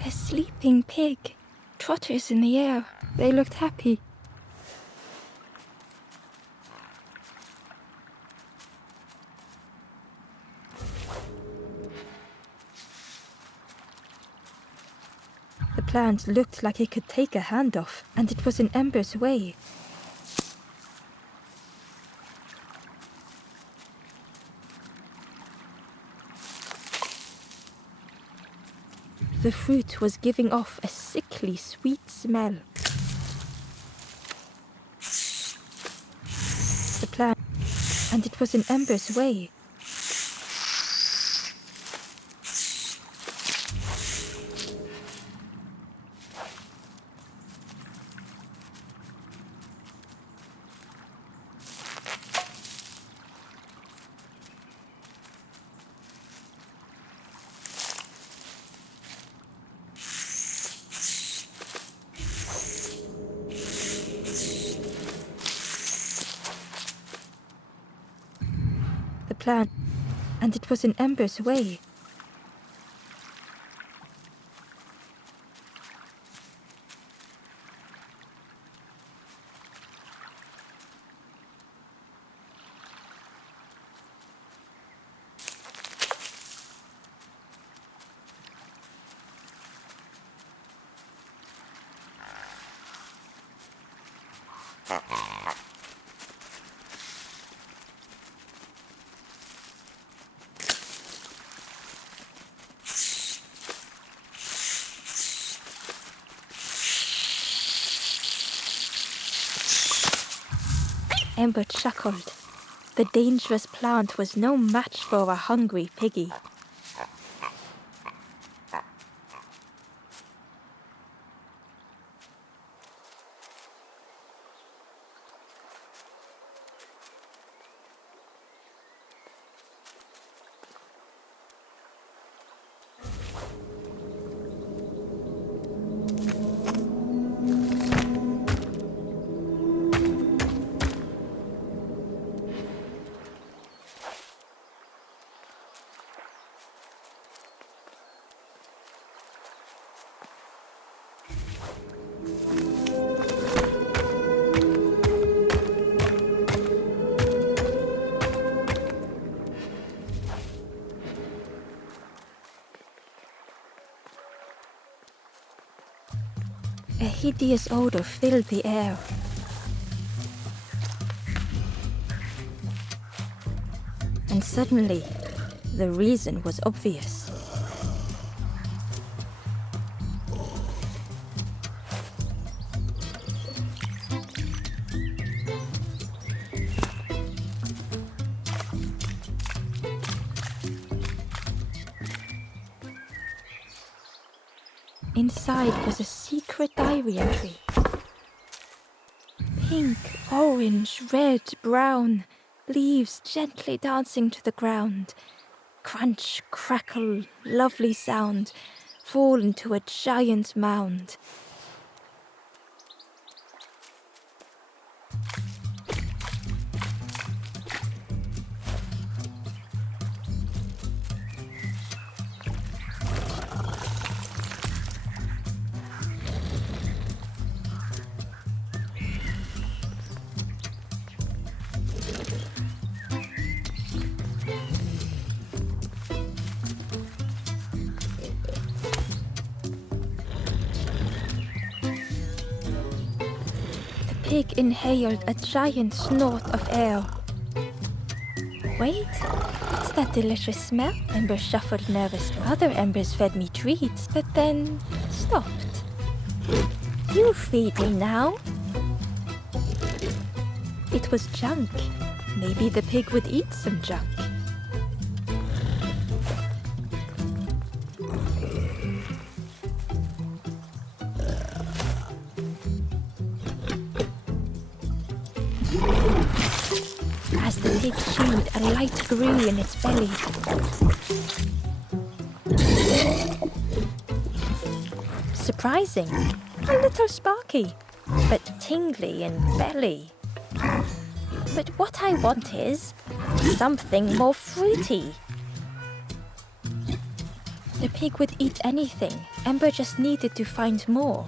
A sleeping pig. Trotters in the air. They looked happy. The plant looked like it could take a hand off, and it was in Ember's way. The fruit was giving off a sickly sweet smell. The plant, and it was in Ember's way. Plant, and it was in Ember's way. Ember chuckled. The dangerous plant was no match for a hungry piggy. A hideous odor filled the air. And suddenly, the reason was obvious. Inside was a secret diary entry. Pink, orange, red, brown, leaves gently dancing to the ground. Crunch, crackle, lovely sound, fall into a giant mound. pig inhaled a giant snort of air. Wait, what's that delicious smell? Ember shuffled nervously. Other embers fed me treats, but then stopped. You feed me now? It was junk. Maybe the pig would eat some junk. As the pig chewed, a light grew in its belly. Surprising, a little sparky, but tingly in belly. But what I want is something more fruity. The pig would eat anything. Ember just needed to find more.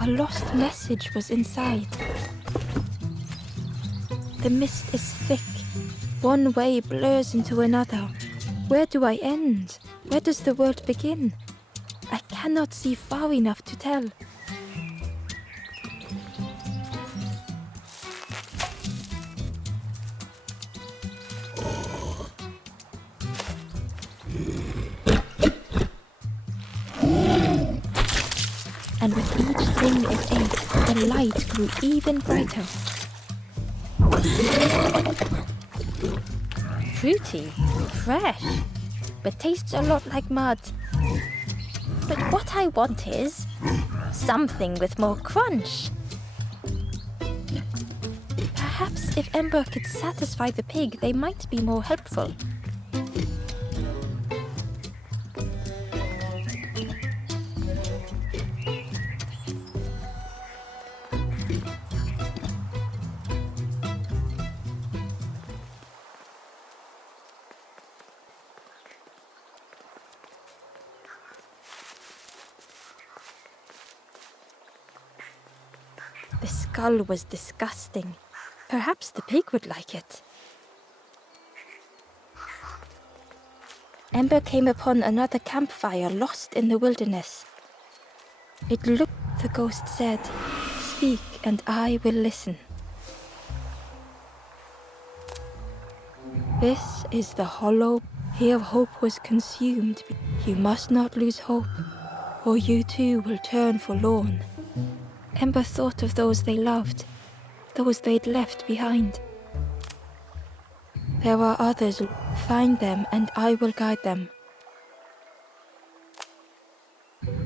A lost message was inside. The mist is thick. One way blurs into another. Where do I end? Where does the world begin? I cannot see far enough to tell. And with each thing it ate, the light grew even brighter. Fruity, fresh, but tastes a lot like mud. But what I want is something with more crunch. Perhaps if Ember could satisfy the pig, they might be more helpful. The skull was disgusting. Perhaps the pig would like it. Ember came upon another campfire lost in the wilderness. It looked, the ghost said, "Speak and I will listen." This is the hollow. Here hope was consumed. You must not lose hope, or you too will turn forlorn. Ember thought of those they loved, those they'd left behind. There are others. Find them and I will guide them.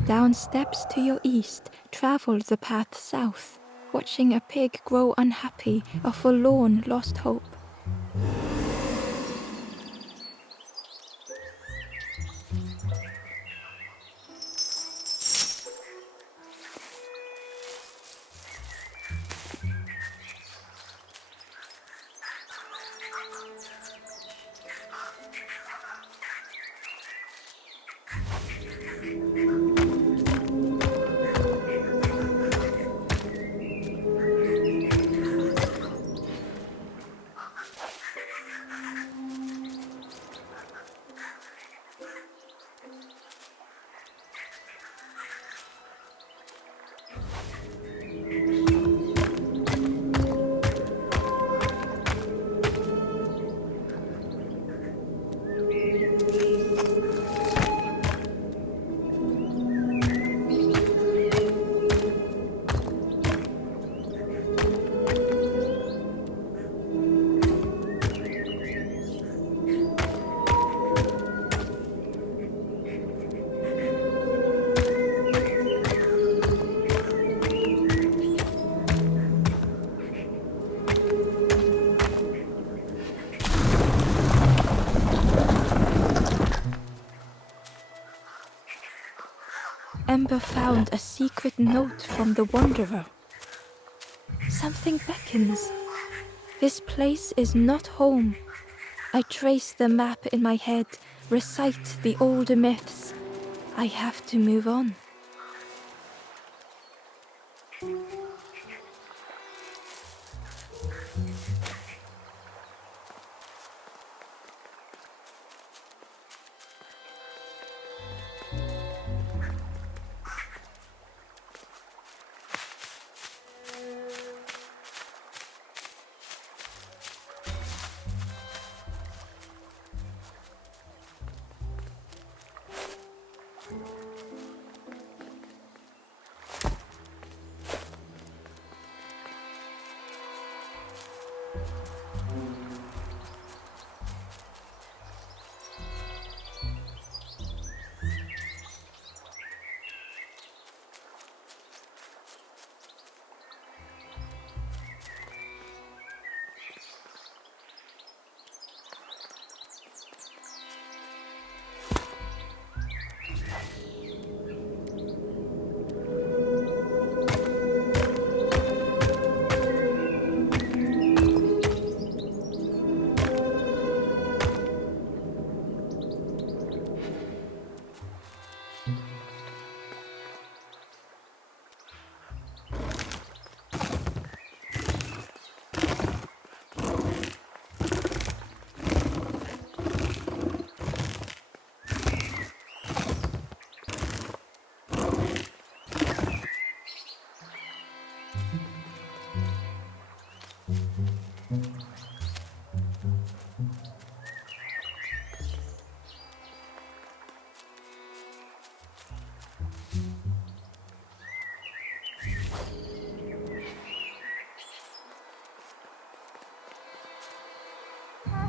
Down steps to your east, travel the path south, watching a pig grow unhappy, a forlorn lost hope. Ember found a secret note from the Wanderer. Something beckons. This place is not home. I trace the map in my head, recite the older myths. I have to move on.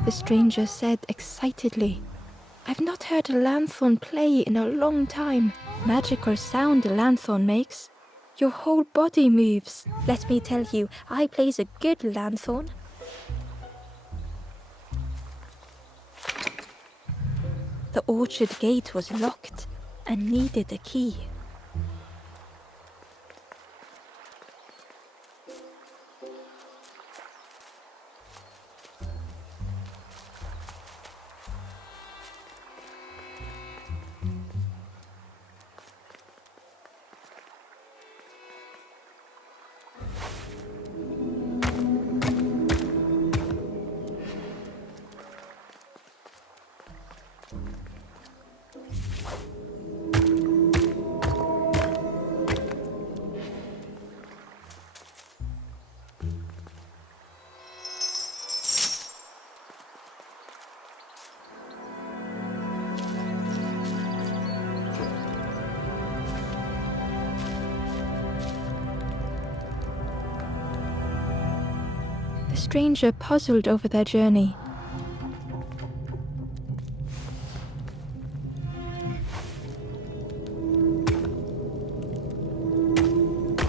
The stranger said excitedly. I've not heard a lanthorn play in a long time. Magical sound a lanthorn makes. Your whole body moves. Let me tell you, I plays a good lanthorn. The orchard gate was locked and needed a key. The stranger puzzled over their journey.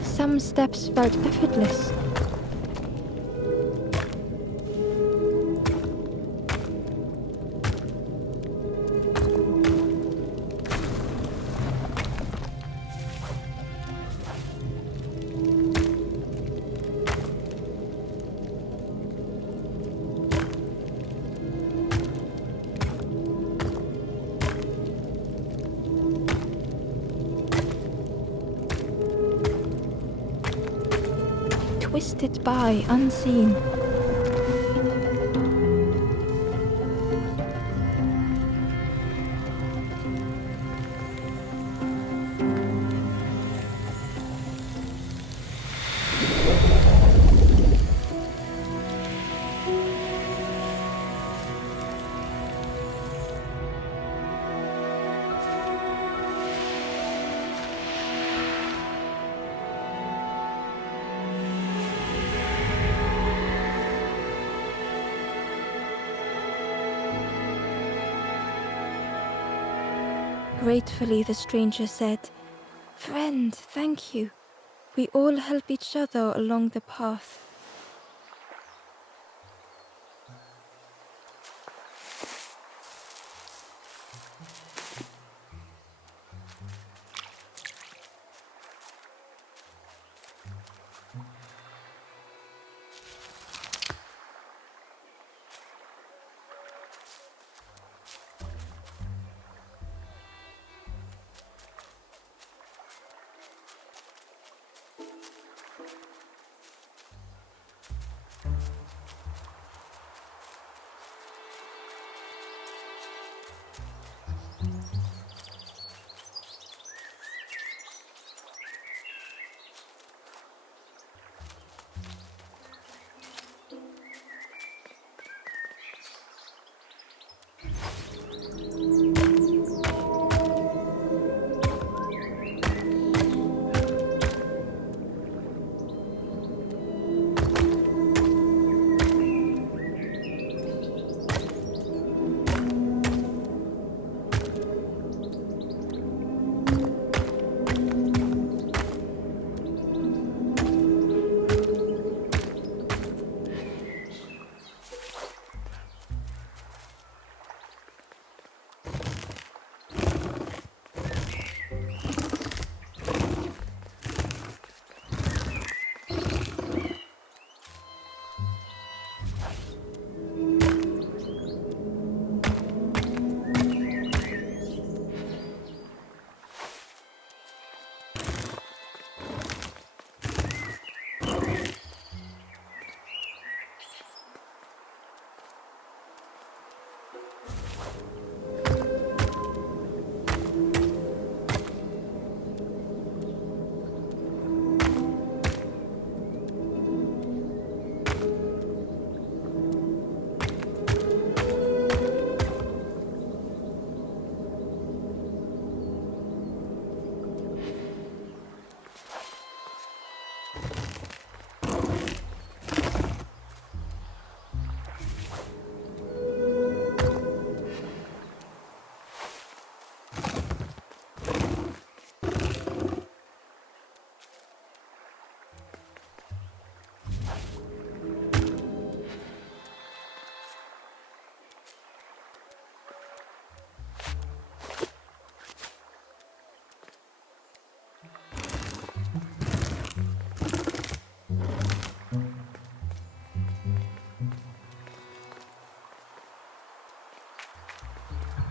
Some steps felt effortless. Twisted by unseen. Gratefully, the stranger said, Friend, thank you. We all help each other along the path.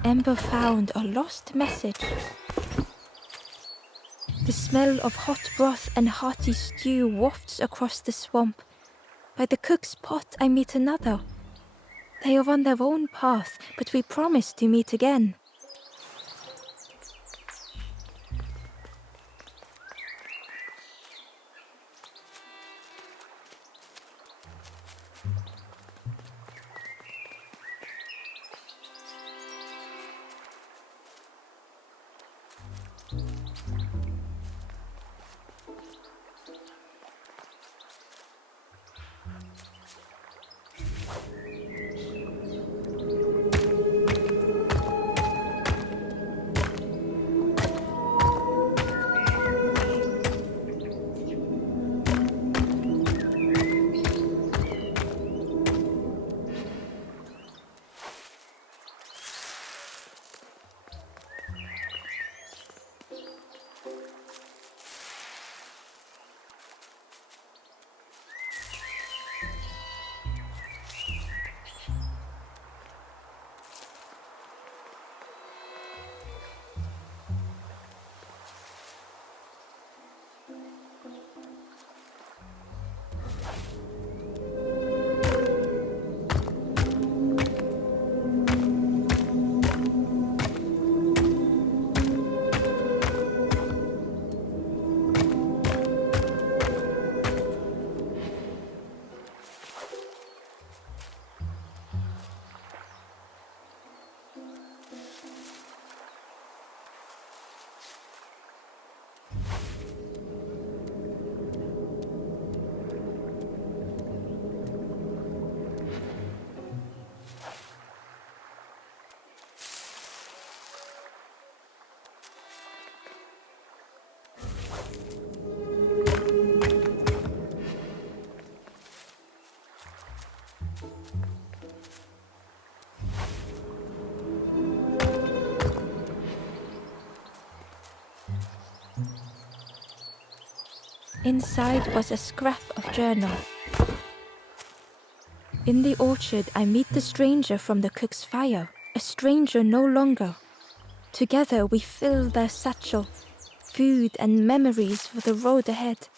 Ember found a lost message. The smell of hot broth and hearty stew wafts across the swamp. By the cook's pot I meet another. They are on their own path, but we promise to meet again. Inside was a scrap of journal. In the orchard, I meet the stranger from the cook's fire, a stranger no longer. Together we fill their satchel, food and memories for the road ahead.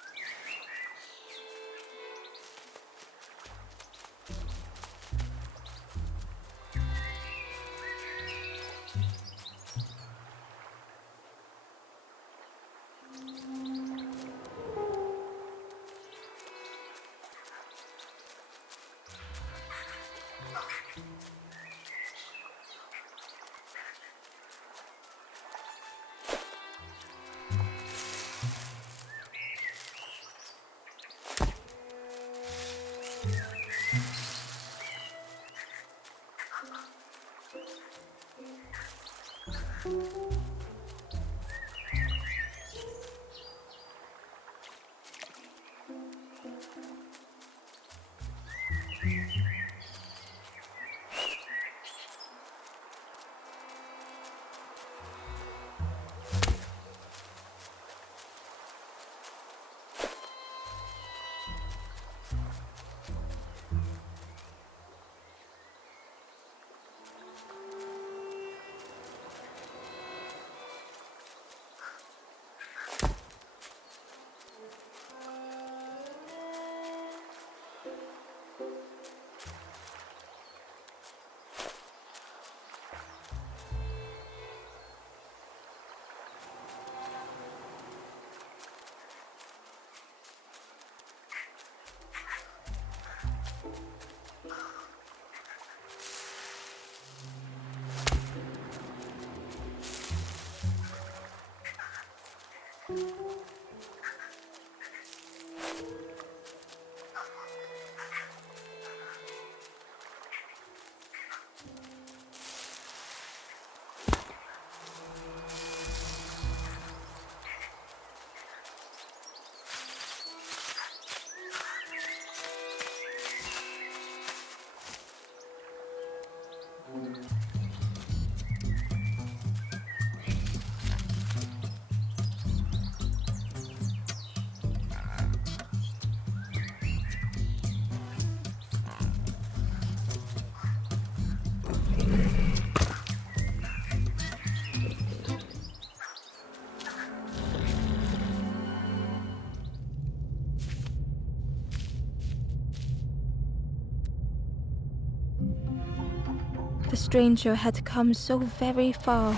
The stranger had come so very far.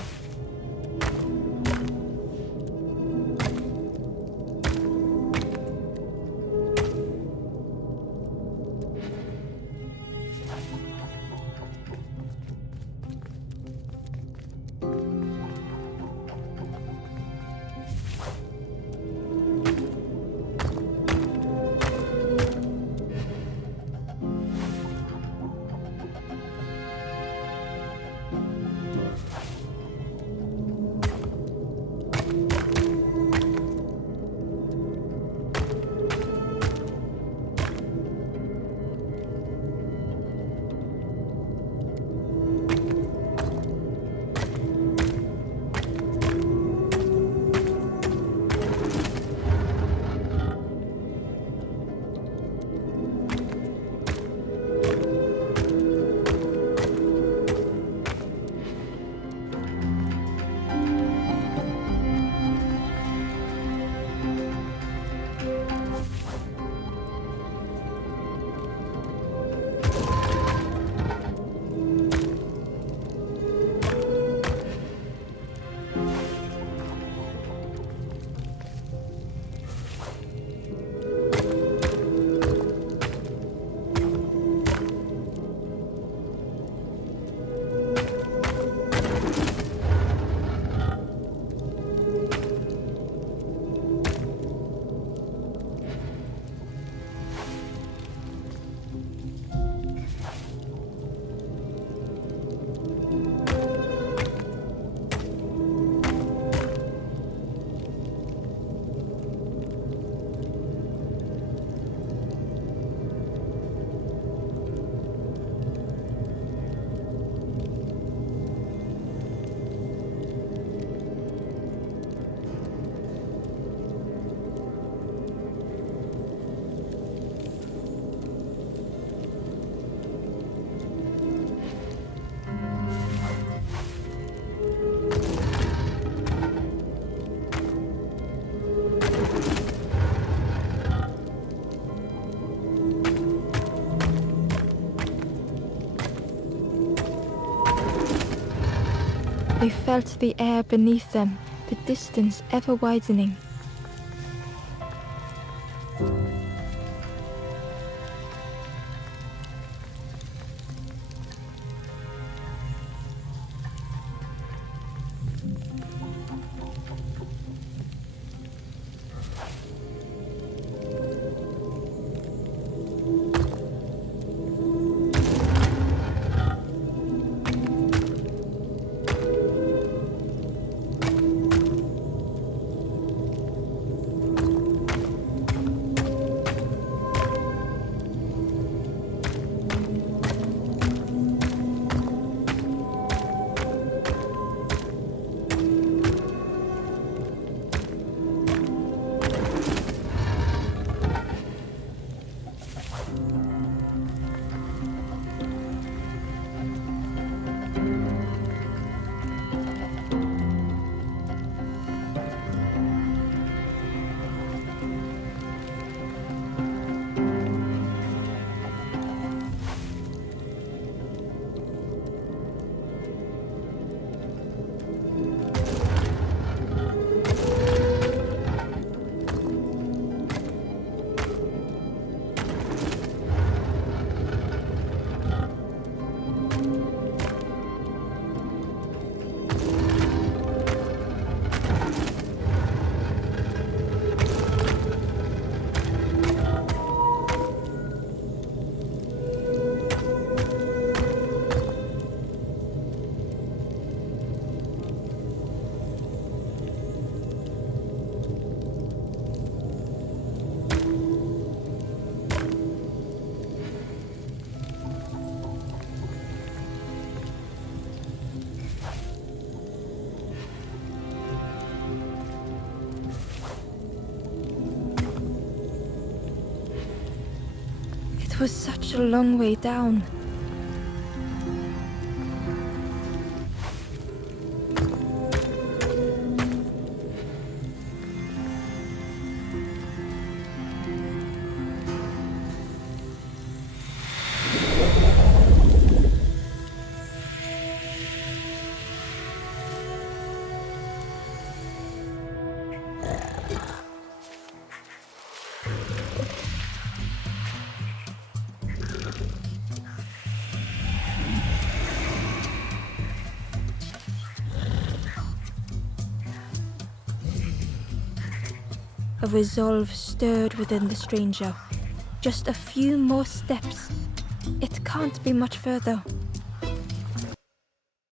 They felt the air beneath them, the distance ever widening. It was such a long way down. A resolve stirred within the stranger. Just a few more steps. It can't be much further.